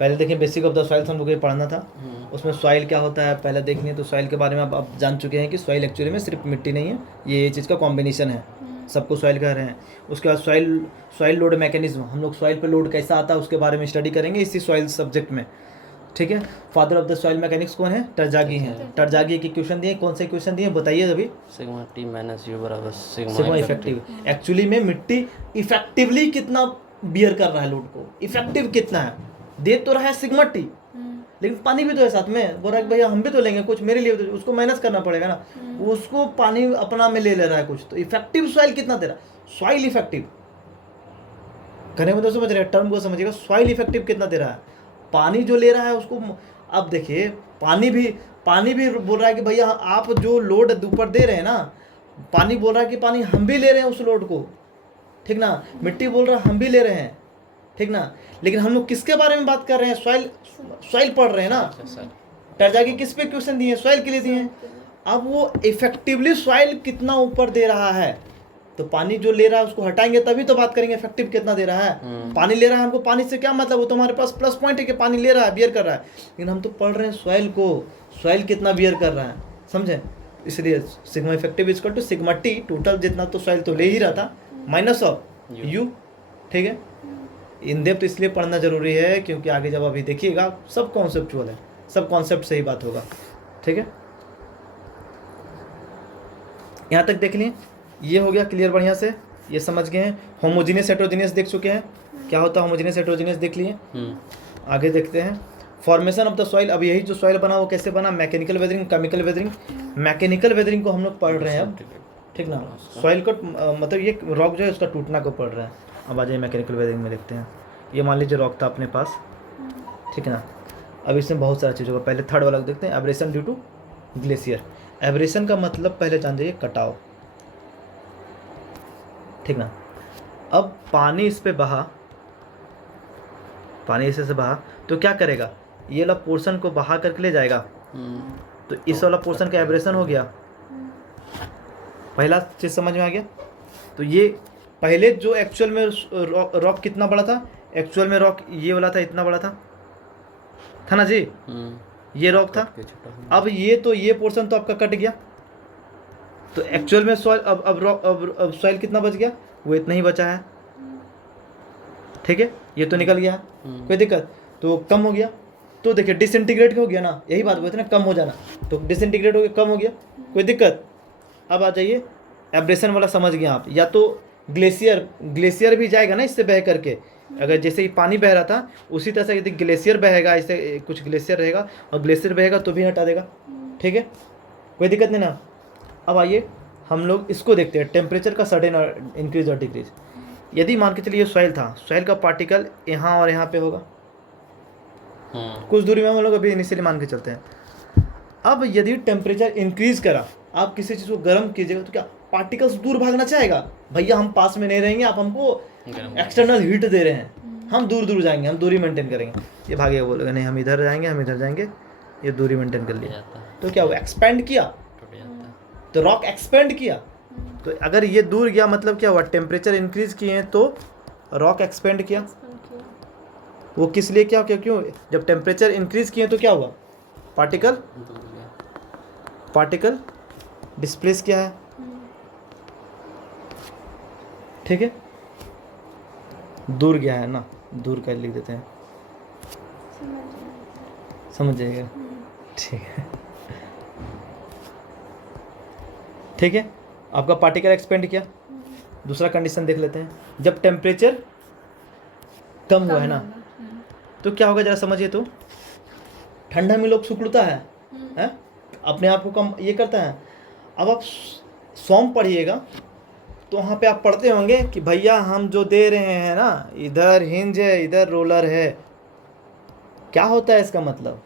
पहले देखें बेसिक ऑफ द सॉइल्स, हम लोग को ये पढ़ना था, उसमें सॉइल क्या होता है पहले देखनी है। तो सॉइल के बारे में आप जान चुके हैं कि सॉइल एक्चुअली में सिर्फ मिट्टी नहीं है, ये चीज़ का कॉम्बिनेशन है, सबको सॉइल कह रहे हैं। उसके बाद सॉइल लोड मैकेनिज्म, हम लोग सॉइल पे लोड कैसा आता है उसके बारे में स्टडी करेंगे इसी सॉइल सब्जेक्ट में, ठीक है। Father of the soil mechanics कौन है? टरजागी हैं। टरजागी के क्वेश्चन दिए, कौन से क्वेश्चन दिए बताइए अभी। सिग्मा टी माइनस यू बराबर सिग्मा इफेक्टिव। एक्चुअली में मिट्टी इफेक्टिवली कितना बियर कर रहा है लोड को, इफेक्टिव कितना है, दे तो रहा है सिग्मा टी, लेकिन पानी भी तो है साथ में। बोल रहा है भैया हम भी तो लेंगे कुछ, मेरे लिए तो उसको माइनस करना पड़ेगा ना, उसको पानी अपना में ले रहा है कुछ, तो इफेक्टिव सॉइल कितना दे रहा है। सॉइल इफेक्टिव कहने में तो समझ रहे हैं, टर्म को समझिएगा। सॉइल इफेक्टिव कितना दे रहा है, पानी जो ले रहा है उसको। अब देखिए पानी भी बोल रहा है कि भैया आप जो लोड ऊपर दे रहे हैं ना, पानी बोल रहा है कि पानी हम भी ले रहे हैं उस लोड को, ठीक ना। मिट्टी बोल रहा है हम भी ले रहे हैं, ठीक ना। लेकिन हम लोग किसके बारे में बात कर रहे हैं? सॉइल पढ़ रहे हैं ना। टरजागी किस पे क्वेश्चन दिए? सॉइल के लिए दिए हैं। अब वो इफेक्टिवली सॉइल कितना ऊपर दे रहा है, तो पानी जो ले रहा है उसको हटाएंगे तभी तो बात करेंगे इफेक्टिव कितना दे रहा है। पानी ले रहा है, हमको पानी से क्या मतलब, वो तो हमारे पास प्लस पॉइंट है कि पानी ले रहा है, बियर कर रहा है, लेकिन हम तो पढ़ रहे हैं सॉइल को, सॉइल कितना बियर कर रहा है, समझे। इसलिए sigma effective equal to sigma t, total जितना तो सॉइल तो ले ही रहा था, माइनस ऑफ यू, ठीक है। इन डेप्थ इसलिए पढ़ना जरूरी है क्योंकि आगे जब अभी देखिएगा सब कॉन्सेप्चुअल है, सब कॉन्सेप्ट से ही बात होगा, ठीक है। यहाँ तक देख लिए, ये हो गया क्लियर बढ़िया से, ये समझ गए हैं। होमोजीनियस हेटेरोजीनियस देख चुके हैं, क्या होता है होमोजीनियस हेटेरोजीनियस देख लिए। आगे देखते हैं फॉर्मेशन ऑफ द सॉइल। अब यही जो सॉइल बना वो कैसे बना, mechanical weathering, chemical weathering. Mechanical weathering को हम लोग पढ़ रहे हैं अब, ठीक ना। सॉइल को मतलब ये रॉक जो है उसका टूटना को पढ़ रहे हैं। अब आ जाइए मैकेनिकल वेदरिंग में देखते हैं। ये मान लीजिए रॉक था अपने पास, ठीक है ना। अब इसमें बहुत सारी चीज़ों का, पहले थर्ड वाला देखते हैं, abrasion due to glacier. Abrasion का मतलब पहले जान जाइए कटाव, ठीक ना। अब पानी इस पे बहा, पानी इसे से बहा तो क्या करेगा, ये वाला पोर्शन को बहा करके ले जाएगा, तो इस वाला पोर्शन का एब्रेशन हो गया। पहला चीज़ समझ में आ गया। तो ये पहले जो एक्चुअल में रॉक कितना बड़ा था, एक्चुअल में रॉक ये वाला था, इतना बड़ा था ना जी, ये रॉक था। अब ये पोर्शन तो आपका कट गया, तो एक्चुअल में सॉइल अब सॉइल कितना बच गया, वो इतना ही बचा है, ठीक है। ये तो निकल गया, कोई दिक्कत, तो कम हो गया। तो देखिए डिसइंटीग्रेट हो गया ना, यही बात बोलते हैं ना, कम हो जाना, तो डिसइंटीग्रेट हो गया, कम हो गया, कोई दिक्कत। अब आ जाइए एब्रेशन वाला समझ गए आप। या तो ग्लेशियर भी जाएगा ना इससे बह करके, अगर जैसे ही पानी बह रहा था उसी तरह से यदि ग्लेशियर बहेगा, ऐसे कुछ ग्लेशियर रहेगा और ग्लेशियर बहेगा तो भी हटा देगा, ठीक है, कोई दिक्कत नहीं ना। अब आइए हम लोग इसको देखते हैं, टेम्परेचर का सडन इंक्रीज और डिक्रीज। यदि मान के चलिए सॉइल था, सॉइल का पार्टिकल यहाँ और यहाँ पे होगा, कुछ दूरी में हम लोग अभी इनिशियली मान के चलते हैं। अब यदि टेम्परेचर इंक्रीज करा, आप किसी चीज़ को गर्म कीजिएगा तो क्या पार्टिकल्स दूर भागना चाहेगा, भैया हम पास में नहीं रहेंगे, आप हमको एक्सटर्नल हीट दे रहे हैं, हम दूर दूर जाएंगे, हम दूरी मेंटेन करेंगे। ये भागेगा, बोलेगा नहीं हम इधर जाएंगे, हम इधर जाएंगे, ये दूरी मेंटेन कर लिया। तो क्या हुआ, एक्सपेंड किया, तो रॉक एक्सपेंड किया। तो अगर ये दूर गया मतलब क्या हुआ, टेम्परेचर इंक्रीज किए हैं तो रॉक एक्सपेंड किया। वो किस लिए क्या, क्यों जब टेम्परेचर इंक्रीज किए तो क्या हुआ, पार्टिकल डिस्प्लेस किया है, ठीक है, दूर गया है ना, दूर का लिख देते हैं, समझ जाइएगा, ठीक है, ठीक है। आपका पार्टिकल एक्सपेंड किया। दूसरा कंडीशन देख लेते हैं, जब टेम्परेचर कम हुआ है ना तो क्या होगा, जरा समझिए। तो ठंडा में लोग सुखड़ता है, अपने आप को कम ये करता है। अब आप सॉन्ग पढ़िएगा तो वहाँ पे आप पढ़ते होंगे कि भैया हम जो दे रहे हैं ना, इधर हिंज है, इधर रोलर है। क्या होता है इसका मतलब,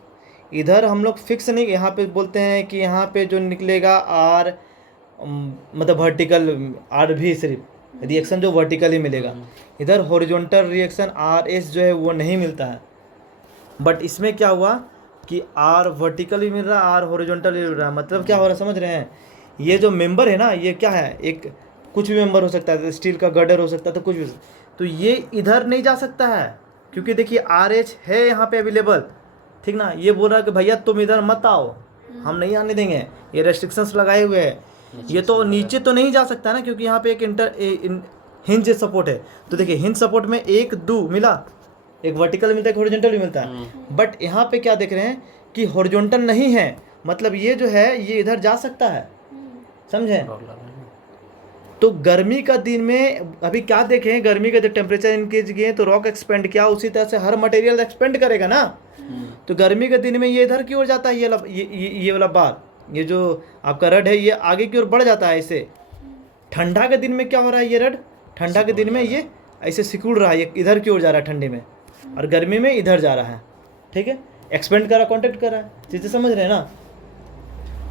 इधर हम लोग फिक्स नहीं, यहाँ पे बोलते हैं कि यहाँ पे जो निकलेगा आर मतलब वर्टिकल आर भी सिर्फ रिएक्शन जो वर्टिकल ही मिलेगा, इधर हॉरिजॉन्टल रिएक्शन आर एस जो है वो नहीं मिलता है। बट इसमें क्या हुआ कि आर वर्टिकल ही मिल रहा है, आर हॉरिजॉन्टल ही मिल रहा है। मतलब क्या हो रहा है समझ रहे हैं, ये जो मेंबर है ना, ये क्या है, एक कुछ भी मेंबर हो सकता है, स्टील का गर्डर हो सकता है, तो कुछ भी, तो ये इधर नहीं जा सकता है क्योंकि देखिए आर एच है यहाँ पे अवेलेबल, ठीक ना। ये बोल रहा है कि भैया तुम इधर मत आओ, हम नहीं आने देंगे, ये रेस्ट्रिक्शंस लगाए हुए हैं। ये तो नीचे तो नहीं जा सकता ना क्योंकि यहाँ पे एक हिंज सपोर्ट है। तो देखिए हिंज सपोर्ट में एक दो मिला, एक वर्टिकल मिलता है, एक हॉरिजॉन्टल भी मिलता है। बट यहाँ पे क्या देख रहे हैं कि हॉरिजॉन्टल नहीं है, मतलब ये जो है ये इधर जा सकता है, समझे। तो गर्मी का दिन में अभी क्या देखें, गर्मी का जब टेम्परेचर इंक्रीज किए तो रॉक एक्सपेंड किया, उसी तरह से हर मटेरियल एक्सपेंड करेगा ना। तो गर्मी के दिन में ये इधर की ओर जाता है, ये वाला बार, ये जो आपका रड है ये आगे की ओर बढ़ जाता है ऐसे। ठंडा के दिन में क्या हो रहा है, ये रड ठंडा के दिन में ये ऐसे सिकुड़ रहा है, ये इधर की ओर जा रहा है ठंडे में, और गर्मी में इधर जा रहा है, ठीक है, एक्सपेंड कर रहा, कॉन्टेक्ट कर रहा है, चीज़ें समझ रहे हैं ना।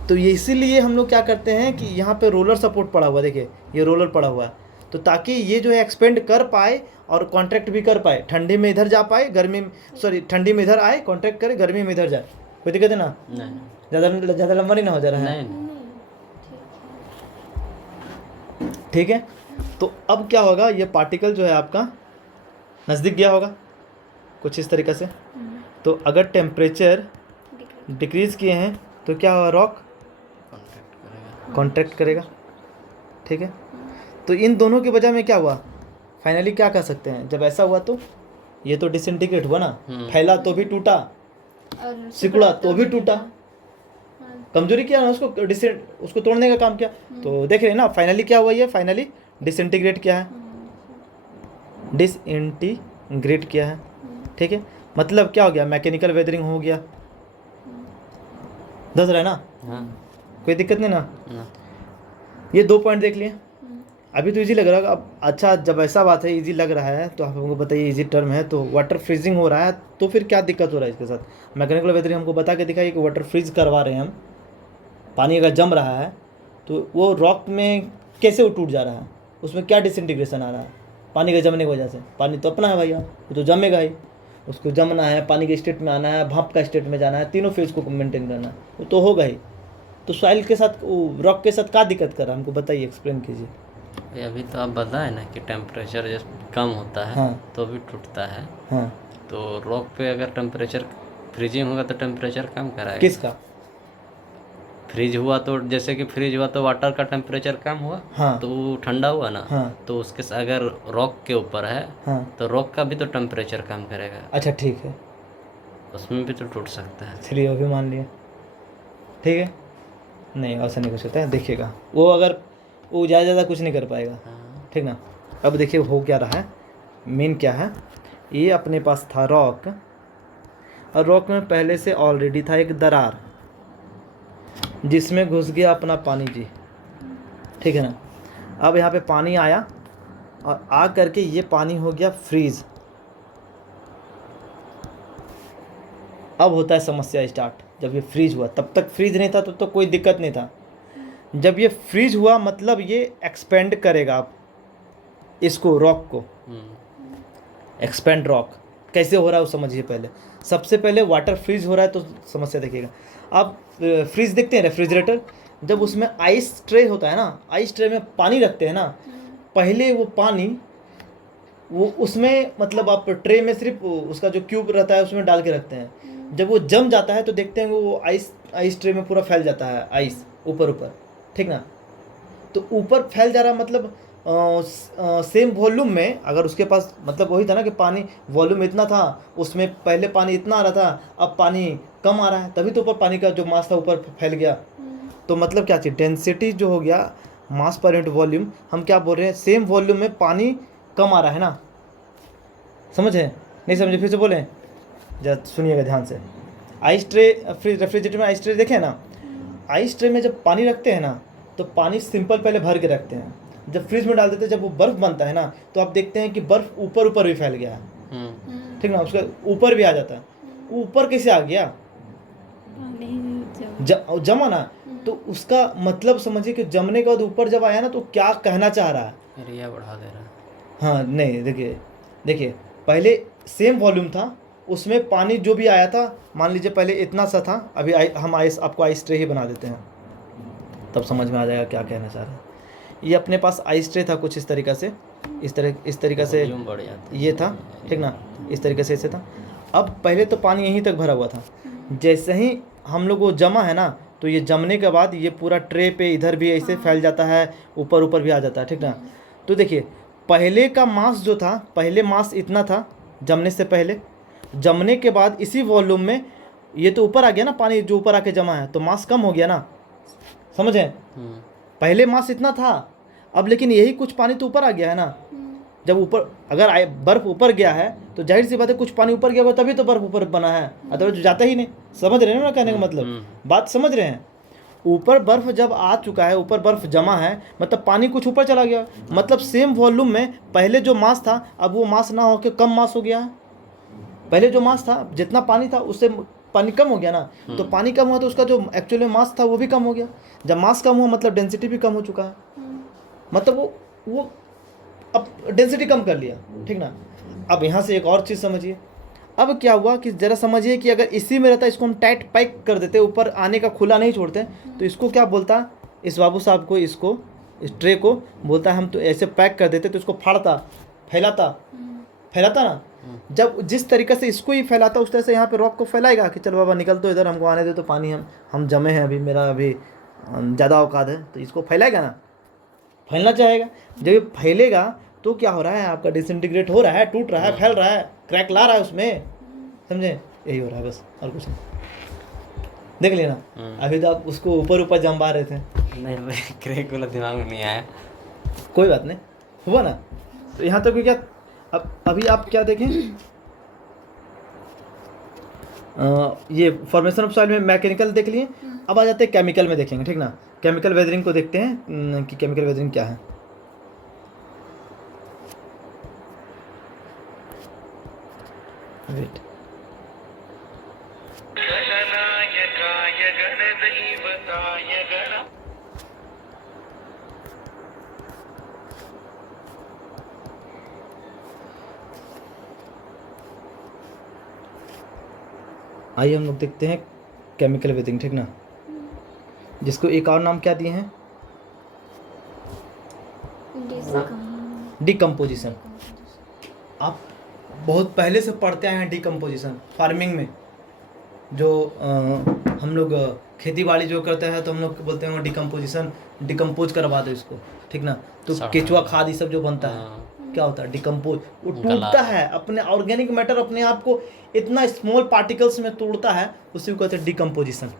तो ये इसीलिए हम लोग क्या करते हैं कि यहाँ पे रोलर सपोर्ट पड़ा हुआ, देखिए ये रोलर पड़ा हुआ है, तो ताकि ये जो है एक्सपेंड कर पाए और कॉन्ट्रैक्ट भी कर पाए, ठंडी में इधर जा पाए, ठंडी में इधर आए, कॉन्ट्रैक्ट करे, गर्मी में इधर जाए। कोई दिक्कत है ना, ज़्यादा लंबा नहीं ना हो जा रहा है, ठीक है। तो अब क्या होगा, ये पार्टिकल जो है आपका नज़दीक गया होगा कुछ इस तरीक़े से। तो अगर टेम्परेचर डिक्रीज़ किए हैं तो क्या होगा, रॉक कॉन्ट्रैक्ट करेगा, ठीक है। तो इन दोनों की वजह में क्या हुआ, फाइनली क्या कह सकते हैं, जब ऐसा हुआ तो ये तो डिसइंटीग्रेट हुआ ना, फैला तो भी टूटा, सिकुड़ा तो भी टूटा, कमजोरी किया ना, उसको तोड़ने का काम किया। तो देख रहे हैं ना, फाइनली क्या हुआ, ये फाइनली डिसइंटीग्रेट किया है, डिसइंटीग्रेट किया है, ठीक है। मतलब क्या हो गया, मैकेनिकल वेदरिंग हो गया, दस रहा है ना, कोई दिक्कत नहीं ना। ये 2 पॉइंट देख लिए, अभी तो इजी लग रहा है। अब अच्छा, जब ऐसा बात है इजी लग रहा है तो आप हमको बताइए, इजी टर्म है तो वाटर फ्रीजिंग हो रहा है, तो फिर क्या दिक्कत हो रहा है इसके साथ। मैकेनिकल वेदरिंग हमको बता के दिखाइए कि वाटर फ्रीज करवा रहे हैं हम, पानी अगर जम रहा है तो वो रॉक में कैसे वो टूट जा रहा है, उसमें क्या डिसइंटीग्रेशन आ रहा है पानी के जमने की वजह से। पानी तो अपना है भैया, वो तो जमेगा ही, उसको जमना है, पानी के स्टेट में आना है, भाप का स्टेट में जाना है, तीनों फेज को मेंटेन करना है, वो तो होगा ही। तो सॉइल के साथ, रॉक के साथ क्या दिक्कत कर रहा है, हमको बताइए, एक्सप्लेन कीजिए। अभी तो आप बताए ना कि टेम्परेचर जब कम होता है तो भी टूटता है। तो रॉक पे अगर टेम्परेचर फ्रीजिंग होगा तो टेम्परेचर कम कराएगा। किसका फ्रीज हुआ तो, जैसे कि फ्रीज हुआ तो वाटर का टेम्परेचर कम हुआ, तो ठंडा हुआ ना, तो उसके अगर रॉक के ऊपर है तो रॉक का भी तो टेम्परेचर कम करेगा। अच्छा ठीक है, उसमें भी तो टूट सकता है। चलिए वो भी मान लिया, ठीक है। नहीं ऐसा नहीं कुछ होता है, देखिएगा वो अगर वो ज़्यादा कुछ नहीं कर पाएगा, ठीक ना। अब देखिए हो क्या रहा है, मेन क्या है, ये अपने पास था रॉक, और रॉक में पहले से ऑलरेडी था एक दरार जिसमें घुस गया अपना पानी जी, ठीक है ना। अब यहाँ पे पानी आया और आ करके ये पानी हो गया फ्रीज। अब होता है समस्या स्टार्ट। जब ये फ्रीज हुआ, तब तक फ्रीज नहीं था, तब तो कोई दिक्कत नहीं था। जब ये फ्रीज हुआ मतलब ये एक्सपेंड करेगा आप इसको, रॉक को। एक्सपेंड रॉक कैसे हो रहा है वो समझिए। पहले सबसे पहले वाटर फ्रीज हो रहा है तो समस्या देखिएगा। आप फ्रीज देखते हैं रेफ्रिजरेटर, जब उसमें आइस ट्रे होता है ना, आइस ट्रे में पानी रखते हैं ना, पहले वो पानी वो उसमें मतलब आप ट्रे में सिर्फ उसका जो क्यूब रहता है उसमें डाल के रखते हैं। जब वो जम जाता है तो देखते हैं वो आइस ट्रे में पूरा फैल जाता है आइस ऊपर ऊपर, ठीक ना। तो ऊपर फैल जा रहा मतलब सेम वॉल्यूम में, अगर उसके पास मतलब वही था ना कि पानी वॉल्यूम इतना था, उसमें पहले पानी इतना आ रहा था, अब पानी कम आ रहा है, तभी तो ऊपर पानी का जो मास था ऊपर फैल गया। तो मतलब क्या चीज़, डेंसिटी जो हो गया, मास पर यूनिट वॉल्यूम, हम क्या बोल रहे हैं, सेम वॉल्यूम में पानी कम आ रहा है ना। समझे नहीं समझे, फिर से बोलें, जरा सुनिएगा ध्यान से। आइस ट्रे, रेफ्रिजरेटर में आइस ट्रे देखें ना, आइस ट्रे में जब पानी रखते हैं ना तो पानी सिंपल पहले भर के रखते हैं, जब फ्रिज में डाल देते हैं, जब वो बर्फ़ बनता है ना तो आप देखते हैं कि बर्फ़ ऊपर ऊपर भी फैल गया है, ठीक ना, उसका ऊपर भी आ जाता है। वो ऊपर कैसे आ गया, जमा ना, तो उसका मतलब समझिए कि जमने के बाद ऊपर जब आया ना तो क्या कहना चाह रहा है, एरिया बढ़ा दे रहा है। हाँ नहीं, देखिए पहले सेम वॉल्यूम था, उसमें पानी जो भी आया था, मान लीजिए पहले इतना सा था, अभी हम आपको आइस ट्रे ही बना देते हैं, तब समझ में आ जाएगा क्या कहना चाह रहे हैं। ये अपने पास आइस ट्रे था कुछ इस तरीक़ा से, इस तरीक़ा से ये था, ठीक ना, इस तरीके से ऐसे था। अब पहले तो पानी यहीं तक भरा हुआ था, जैसे ही हम लोग वो जमा है ना, तो ये जमने के बाद ये पूरा ट्रे पे इधर भी ऐसे फैल जाता है, ऊपर ऊपर भी आ जाता है, ठीक ना। तो देखिए पहले का मास जो था, पहले मास इतना था जमने से पहले, जमने के बाद इसी वॉल्यूम में ये तो ऊपर आ गया ना, पानी जो ऊपर आके जमा है, तो मास कम हो गया ना, समझें। पहले मास इतना था, अब लेकिन यही कुछ पानी तो ऊपर आ गया है ना। जब ऊपर अगर बर्फ़ ऊपर गया है तो जाहिर सी बात है कुछ पानी ऊपर गया होगा तभी तो बर्फ़ ऊपर बना है, अदरवाइज जाता ही नहीं। समझ रहे हैं ना कहने का मतलब, बात समझ रहे हैं। ऊपर बर्फ़ जब आ चुका है, ऊपर बर्फ़ जमा है, मतलब पानी कुछ ऊपर चला गया, मतलब सेम वॉल्यूम में पहले जो मास था अब वो मास ना होकर कम मास हो गया है। पहले जो मास था, जितना पानी था उससे पानी कम हो गया ना, तो पानी कम हुआ तो उसका जो एक्चुअली मास था वो भी कम हो गया। जब मास कम हुआ मतलब डेंसिटी भी कम हो चुका है, मतलब वो अब डेंसिटी कम कर लिया, ठीक ना। अब यहाँ से एक और चीज़ समझिए, अब क्या हुआ कि ज़रा समझिए कि अगर इसी में रहता, इसको हम टाइट पैक कर देते, ऊपर आने का खुला नहीं छोड़ते, तो इसको क्या बोलता इस बाबू साहब को, इसको इस ट्रे को बोलता है, हम तो ऐसे पैक कर देते तो इसको फाड़ता, फैलाता ना। जब जिस तरीके से इसको ही फैलाता उस तरह से यहाँ पे रॉक को फैलाएगा कि चल बाबा निकल तो इधर, हमको आने दे, तो पानी हम जमे हैं, अभी मेरा अभी ज़्यादा औकात है, तो इसको फैलाएगा ना, फैलना चाहेगा। जब ये फैलेगा तो क्या हो रहा है, आपका डिसइंटीग्रेट हो रहा है, टूट रहा है, फैल रहा है, क्रैक ला रहा है उसमें, समझे, यही हो रहा है बस, और कुछ नहीं। देख लेना, अभी तो आप उसको ऊपर ऊपर जमा रहे थे, नहीं क्रैक वाला दिमाग में नहीं आया, कोई बात नहीं, हुआ ना। तो यहाँ तक क्या, अब अभी आप क्या देखें, ये फॉर्मेशन ऑफ सॉइल में मैकेनिकल देख लिए, अब आ जाते हैं केमिकल में देखेंगे, ठीक ना। केमिकल वेदरिंग को देखते हैं कि केमिकल वेदरिंग क्या है। वेट, आइए हम लोग देखते हैं केमिकल वेदरिंग, ठीक ना, जिसको एक और नाम क्या दिए हैं, डिकम्पोजिशन। आप बहुत पहले से पढ़ते आए हैं डिकम्पोजिशन, फार्मिंग में जो हम लोग खेती बाड़ी जो करते हैं तो हम लोग बोलते हैं डिकम्पोजिशन, डिकम्पोज करवा दो इसको, ठीक ना। तो केचुआ खाद ये सब जो बनता है क्या होता है, डिकम्पोज, वो टूटता है, अपने ऑर्गेनिक मैटर अपने आप को इतना स्मॉल पार्टिकल्स में तोड़ता है, उसी को कहते हैं डिकम्पोजिशन,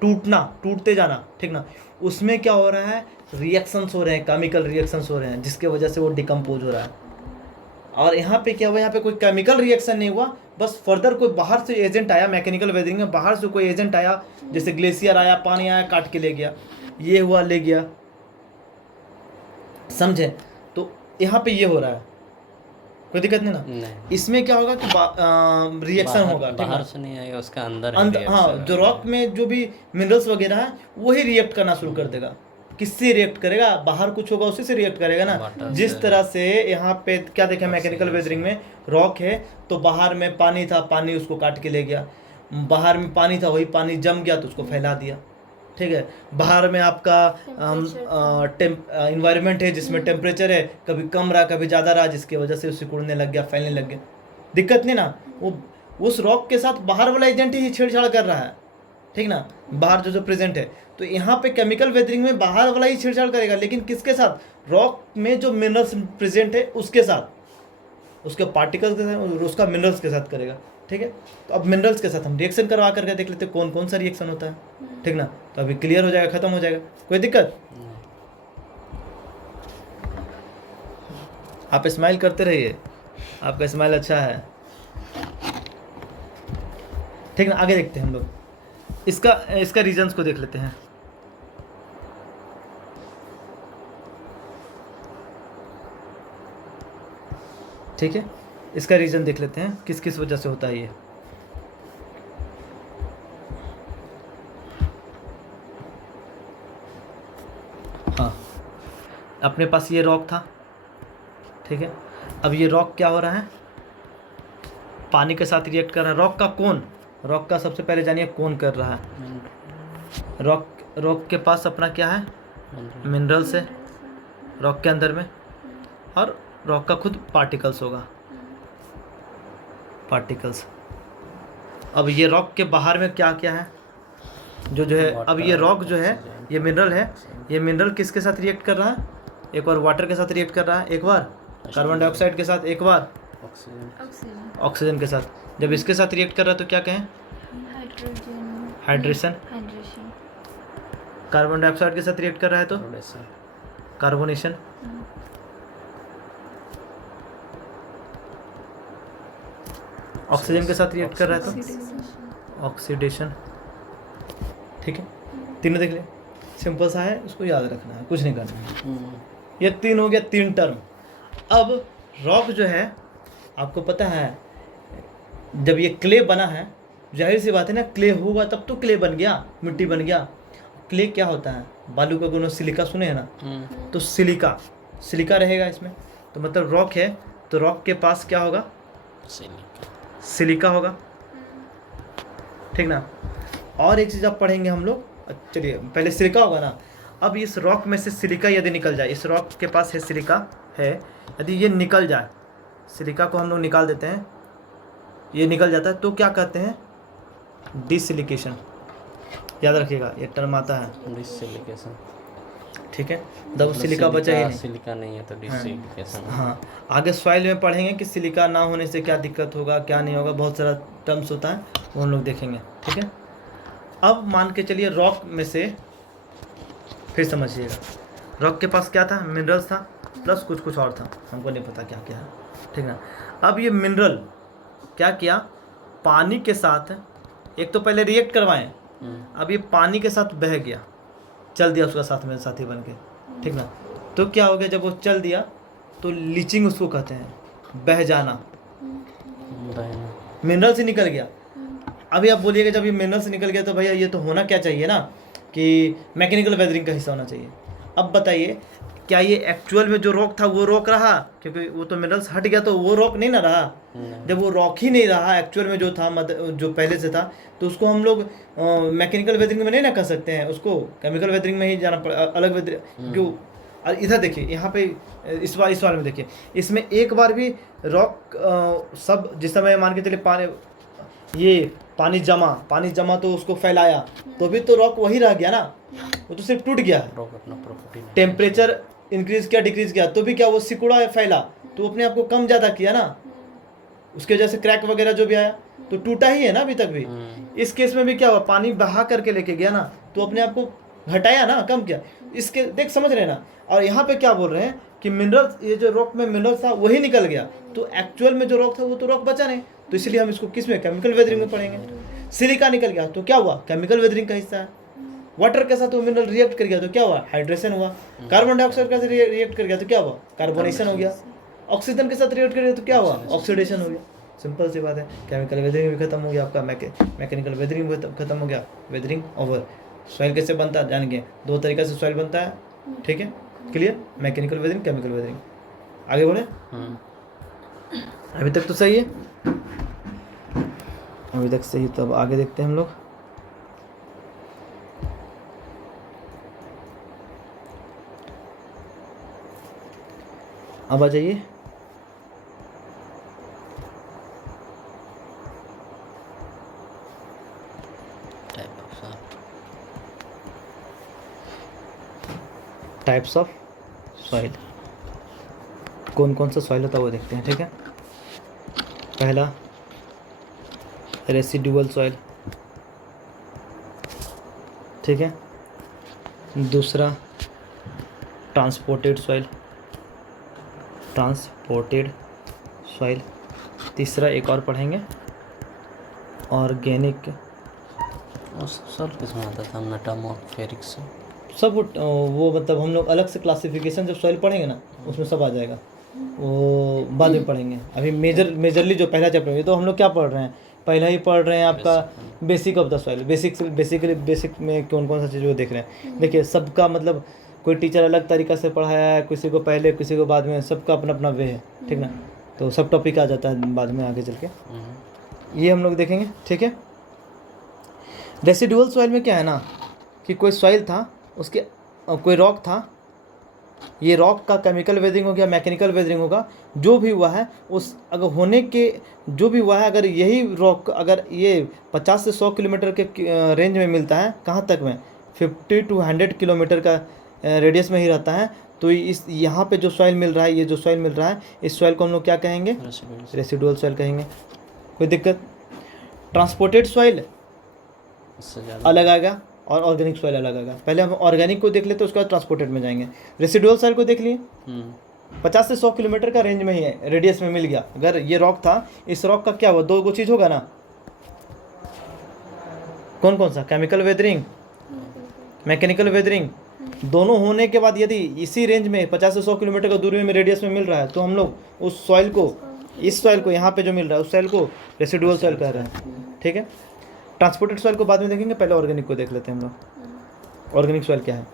टूटना, टूटते जाना, ठीक ना। उसमें क्या हो रहा है, रिएक्शंस हो रहे हैं, केमिकल रिएक्शंस हो रहे हैं, जिसके वजह से वो डिकम्पोज हो रहा है। और यहाँ पे क्या हुआ, यहाँ पे कोई केमिकल रिएक्शन नहीं हुआ, बस फर्दर कोई बाहर से एजेंट आया, मैकेनिकल वेदरिंग में बाहर से कोई एजेंट आया, जैसे ग्लेशियर आया, पानी आया, काट के ले गया, ये हुआ ले गया, समझे? तो यहाँ पे ये हो रहा है, कोई दिक्कत नहीं ना? नहीं, इसमें क्या होगा कि रिएक्शन होगा, ठीक बाहर ना? से नहीं आएगा, उसका अंदर ही अंदर, reaction हाँ, जो होगा। रॉक में जो भी मिनरल्स वगैरह है वही रिएक्ट करना शुरू कर देगा। किससे रिएक्ट करेगा? बाहर कुछ होगा उसी से रिएक्ट करेगा ना। वाटर जिस से। तरह से यहाँ पे क्या देखे मैकेनिकल वेदरिंग में, रॉक है तो बाहर में पानी था, पानी उसको काट के ले गया, बाहर में पानी था वही पानी जम गया तो उसको फैला दिया, ठीक है। बाहर में आपका इन्वायरमेंट है जिसमें टेम्परेचर है, कभी कम रहा कभी ज़्यादा रहा, जिसकी वजह से उससे सिकुड़ने लग गया, फैलने लग गया। दिक्कत नहीं ना? वो उस रॉक के साथ बाहर वाला एजेंट ही छेड़छाड़ कर रहा है, ठीक ना? बाहर जो प्रेजेंट है, तो यहाँ पे केमिकल वेदरिंग में बाहर वाला ही छेड़छाड़ करेगा, लेकिन किसके साथ? रॉक में जो मिनरल्स प्रेजेंट है उसके साथ, उसके पार्टिकल्स के साथ, और उसका मिनरल्स के साथ करेगा, ठीक है। तो अब मिनरल्स के साथ हम रिएक्शन करवा करके देख लेते हैं कौन कौन सा रिएक्शन होता है, ठीक ना? तो अभी क्लियर हो जाएगा, खत्म हो जाएगा, कोई दिक्कत? आप स्माइल करते रहिए, आपका स्माइल अच्छा है, ठीक ना? आगे देखते हैं हम लोग, इसका रीजंस को देख लेते हैं। ठीक है, इसका रीजन देख लेते हैं किस किस वजह से होता है ये। हाँ, अपने पास ये रॉक था, ठीक है। अब ये रॉक क्या हो रहा है? पानी के साथ रिएक्ट कर रहा है। रॉक का कोन, रॉक का सबसे पहले जानिए कोन कर रहा है। रॉक के पास अपना क्या है? मिनरल्स है रॉक के अंदर में, और रॉक का खुद पार्टिकल्स होगा, पार्टिकल्स। अब ये रॉक के बाहर में क्या क्या है? जो है, अब ये रॉक जो है, ये मिनरल है, ये मिनरल किसके साथ रिएक्ट कर रहा है? एक बार वाटर के साथ रिएक्ट कर रहा है, एक बार कार्बन डाइऑक्साइड के साथ, एक बार ऑक्सीजन के साथ। जब इसके साथ रिएक्ट कर रहा है तो क्या कहें? हाइड्रेशन। कार्बन डाइऑक्साइड के साथ रिएक्ट कर रहा है तो कार्बोनेशन। ऑक्सीजन के साथ रिएक्ट कर रहा है तो ऑक्सीडेशन, ठीक है। तीनों देख ले, सिंपल सा है, उसको याद रखना है, कुछ नहीं करना है। ये तीन हो गया, तीन टर्म। अब रॉक जो है, आपको पता है जब ये क्ले बना है, जाहिर सी बात है ना, क्ले हुआ तब तो क्ले बन गया, मिट्टी बन गया। क्ले क्या होता है? बालू का गुण, सिलिका सुने हैं ना? तो सिलिका रहेगा इसमें, तो मतलब रॉक है तो रॉक के पास क्या होगा? सिलिका होगा, ठीक ना। और एक चीज़ आप पढ़ेंगे हम लोग, चलिए पहले सिलिका होगा ना। अब इस रॉक में से सिलिका यदि निकल जाए, इस रॉक के पास है सिलिका है, यदि ये निकल जाए, सिलिका को हम लोग निकाल देते हैं, ये निकल जाता है तो क्या कहते हैं? डिसिलिकेशन। याद रखिएगा, ये टर्म आता है डिसिलिकेशन, ठीक है। जब सिलिका बचा ही नहीं, सिलिका नहीं है तो डिसिलिकेशन। हाँ, आगे सॉइल में पढ़ेंगे कि सिलिका ना होने से क्या दिक्कत होगा, क्या नहीं होगा, बहुत सारा टर्म्स होता है, वो हम लोग देखेंगे, ठीक है। अब मान के चलिए रॉक में से, फिर समझिएगा, रॉक के पास क्या था? मिनरल्स था प्लस कुछ कुछ और था, हमको नहीं पता क्या क्या है, ठीक है। अब ये मिनरल क्या किया? पानी के साथ एक तो पहले रिएक्ट करवाएं, अब ये पानी के साथ बह गया, चल दिया उसका साथ में साथी बन के, ठीक ना। तो क्या हो गया? जब वो चल दिया तो लीचिंग उसको कहते हैं, बह जाना, मिनरल से निकल गया। अभी आप बोलिएगा जब ये मिनरल से निकल गया तो भैया ये तो होना क्या चाहिए ना कि मैकेनिकल वेदरिंग का हिस्सा होना चाहिए। अब बताइए, क्या ये एक्चुअल में जो रॉक था वो रॉक रहा? क्योंकि वो तो मिनरल्स हट गया तो वो रॉक नहीं ना रहा। जब वो रॉक ही नहीं रहा एक्चुअल में, जो था जो पहले से था, तो उसको हम लोग मैकेनिकल वेदरिंग में नहीं ना कर सकते हैं, उसको केमिकल वेदरिंग में ही जाना पड़ा, अलग वेदरिंग। क्यों? और इधर देखिए, यहाँ पे इस वाले में देखिए, इसमें एक बार भी रॉक सब, जिस समय मान के चलिए पानी जमा तो उसको फैलाया, तो भी तो रॉक वही रह गया ना, वो तो सिर्फ टूट गया है। टेम्परेचर इंक्रीज किया, डिक्रीज किया, तो भी क्या वो सिकुड़ा फैला, तो अपने आप को कम ज़्यादा किया ना, उसके वजह से क्रैक वगैरह जो भी आया तो टूटा ही है ना अभी तक भी। इस केस में भी क्या हुआ? पानी बहा करके लेके गया ना, तो अपने आप को घटाया ना, कम किया। इसके देख, समझ रहे ना। और यहाँ पे क्या बोल रहे हैं कि मिनरल्स, ये जो रॉक में मिनरल्स था वही निकल गया, तो एक्चुअल में जो रॉक था वो तो रॉक बचा नहीं, तो इसलिए हम इसको किस में? केमिकल वेदरिंग में पढ़ेंगे। सिलिका निकल गया तो क्या हुआ? केमिकल वेदरिंग का हिस्सा है, वाटर के साथ वो मिनरल रिएक्ट कर गया तो क्या हुआ, हाइड्रेशन हुआ। कार्बन डाइऑक्साइड के साथ रिएक्ट कर गया तो क्या हुआ, कार्बोनेशन हो गया। ऑक्सीजन के साथ रिएक्ट कर गया तो क्या हुआ, ऑक्सीडेशन हो गया। सिंपल सी बात है। केमिकल वेदरिंग भी खत्म हो गया आपका, मैकेनिकल वेदरिंग भी खत्म हो गया। Weathering over. सॉइल कैसे बनता है जान गए, 2 तरीका से सॉइल बनता है, ठीक है, clear. Mechanical weathering, chemical weathering. आगे बढ़े, अभी तक तो सही है, अभी तक सही। तो अब आगे देखते हैं हम लोग। अब आ जाइए टाइप्स ऑफ सॉइल। कौन कौन सा सॉइल होता है वो देखते हैं, ठीक है। पहला रेसिडुअल सॉइल, ठीक है। दूसरा ट्रांसपोर्टेड सॉइल, ट्रांसपोर्टेड सॉइल। तीसरा एक और पढ़ेंगे, ऑर्गेनिक। सॉल्ट किसमें आता था, मेटामॉर्फिक से सब वो मतलब हम लोग अलग से क्लासिफिकेशन जब सॉइल पढ़ेंगे ना उसमें सब आ जाएगा, वो बाद में पढ़ेंगे। अभी मेजरली जो पहला चैप्टर ये तो हम लोग क्या पढ़ रहे हैं, पहला ही पढ़ रहे हैं आपका basic of the soil. Basic में कौन कौन सा चीज़ वो देख रहे हैं। देखिए सबका मतलब कोई टीचर अलग तरीक़ा से पढ़ाया है, किसी को पहले किसी को बाद में, सबका अपना अपना वे है, ठीक ना। तो सब टॉपिक आ जाता है बाद में आगे चल के, ये हम लोग देखेंगे, ठीक है। रेसिडुअल सॉइल में क्या है ना कि कोई सॉइल था, उसके कोई रॉक था, ये रॉक का केमिकल वेदरिंग हो गया, मैकेनिकल वेदरिंग होगा, जो भी हुआ है उस अगर होने के जो भी हुआ है, अगर यही रॉक अगर ये 50 से 100 किलोमीटर के रेंज में मिलता है, कहाँ तक में 50 to 100 किलोमीटर का रेडियस में ही रहता है, तो इस यहाँ पे जो सॉइल मिल रहा है, ये जो सॉइल मिल रहा है, इस सॉइल को हम लोग क्या कहेंगे, रेसिडुअल सॉइल कहेंगे। कोई दिक्कत। ट्रांसपोर्टेड सॉइल अलग आएगा और ऑर्गेनिक सॉइल अलग आएगा। पहले हम ऑर्गेनिक को देख लेते, उसके बाद ट्रांसपोर्टेड में जाएंगे। रेसिडुअल सॉइल को देख लिए, 50 से 100 किलोमीटर का रेंज में ही है, रेडियस में मिल गया। अगर ये रॉक था, इस रॉक का क्या हुआ, 2 चीज़ होगा ना, कौन कौन सा, केमिकल वेदरिंग, मैकेनिकल वेदरिंग। दोनों होने के बाद यदि इसी रेंज में 50 से 100 किलोमीटर का दूरी में रेडियस में मिल रहा है, तो हम लोग उस सॉइल को, इस सॉइल को यहाँ पे जो मिल रहा है उस सॉइल को रेसिडुअल सॉइल कह रहे हैं, ठीक है। ट्रांसपोर्टेड सॉइल को बाद में देखेंगे, पहले ऑर्गेनिक को देख लेते हैं हम लोग। ऑर्गेनिक सॉइल क्या है,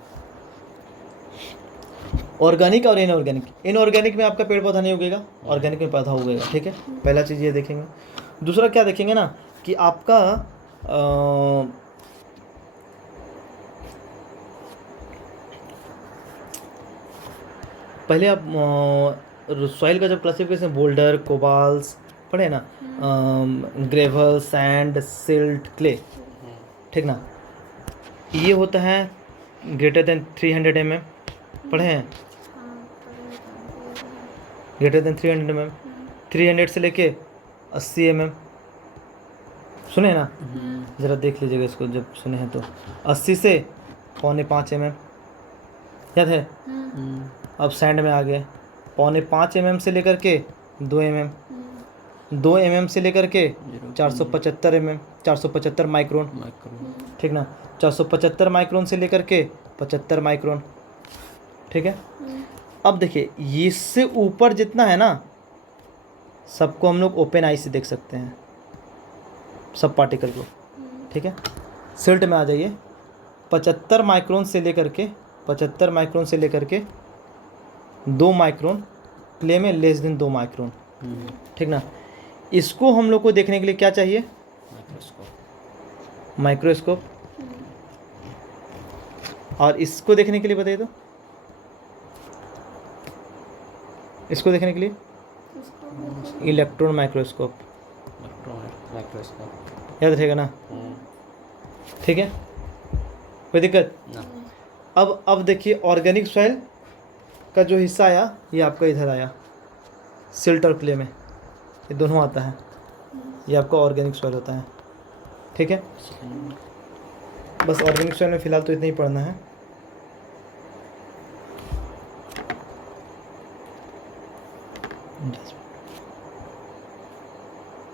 ऑर्गेनिक और इनऑर्गेनिक। इनऑर्गेनिक में आपका पेड़ पौधा नहीं उगेगा, ऑर्गेनिक में पौधा उगेगा, ठीक है। पहला चीज़ ये देखेंगे। दूसरा क्या देखेंगे ना कि आपका पहले आप सॉइल का जब क्लासिफिकेशन बोल्डर, कोबाल्स पढ़े ना, ग्रेवल, सैंड, सिल्ट, क्ले, ठीक ना। ये होता है ग्रेटर देन 300 mm, पढ़े हैं, ग्रेटर देन 300 mm, 300 से लेके 80 mm, सुने ना, ज़रा देख लीजिएगा इसको जब सुने हैं तो। 80 से 4.25 mm याद है। अब सैंड में आ गए, 4.25 mm से लेकर के 2 mm, 2 mm से लेकर के 475 mm, 475 माइक्रोन, ठीक ना। 475 माइक्रोन से लेकर के 75 माइक्रोन, ठीक है। अब देखिए इससे ऊपर जितना है ना, सबको हम लोग ओपन आई से देख सकते हैं, सब पार्टिकल को, ठीक है। सिल्ट में आ जाइए, 75 माइक्रोन से लेकर के 75 माइक्रोन से लेकर के 2 माइक्रोन, क्ले में लेस देन 2 माइक्रोन, ठीक ना। इसको हम लोग को देखने के लिए क्या चाहिए, माइक्रोस्कोप। और इसको देखने के लिए बताइए तो, इसको देखने के लिए इलेक्ट्रॉन माइक्रोस्कोप, याद रखेगा ना, ठीक है, कोई दिक्कत। अब देखिए ऑर्गेनिक सॉइल का जो हिस्सा आया, ये आपका इधर आया, सिल्ट और क्ले में, ये दोनों आता है, ये आपका ऑर्गेनिक सॉइल होता है, ठीक है। बस ऑर्गेनिक सॉइल में फ़िलहाल तो इतना ही पढ़ना है।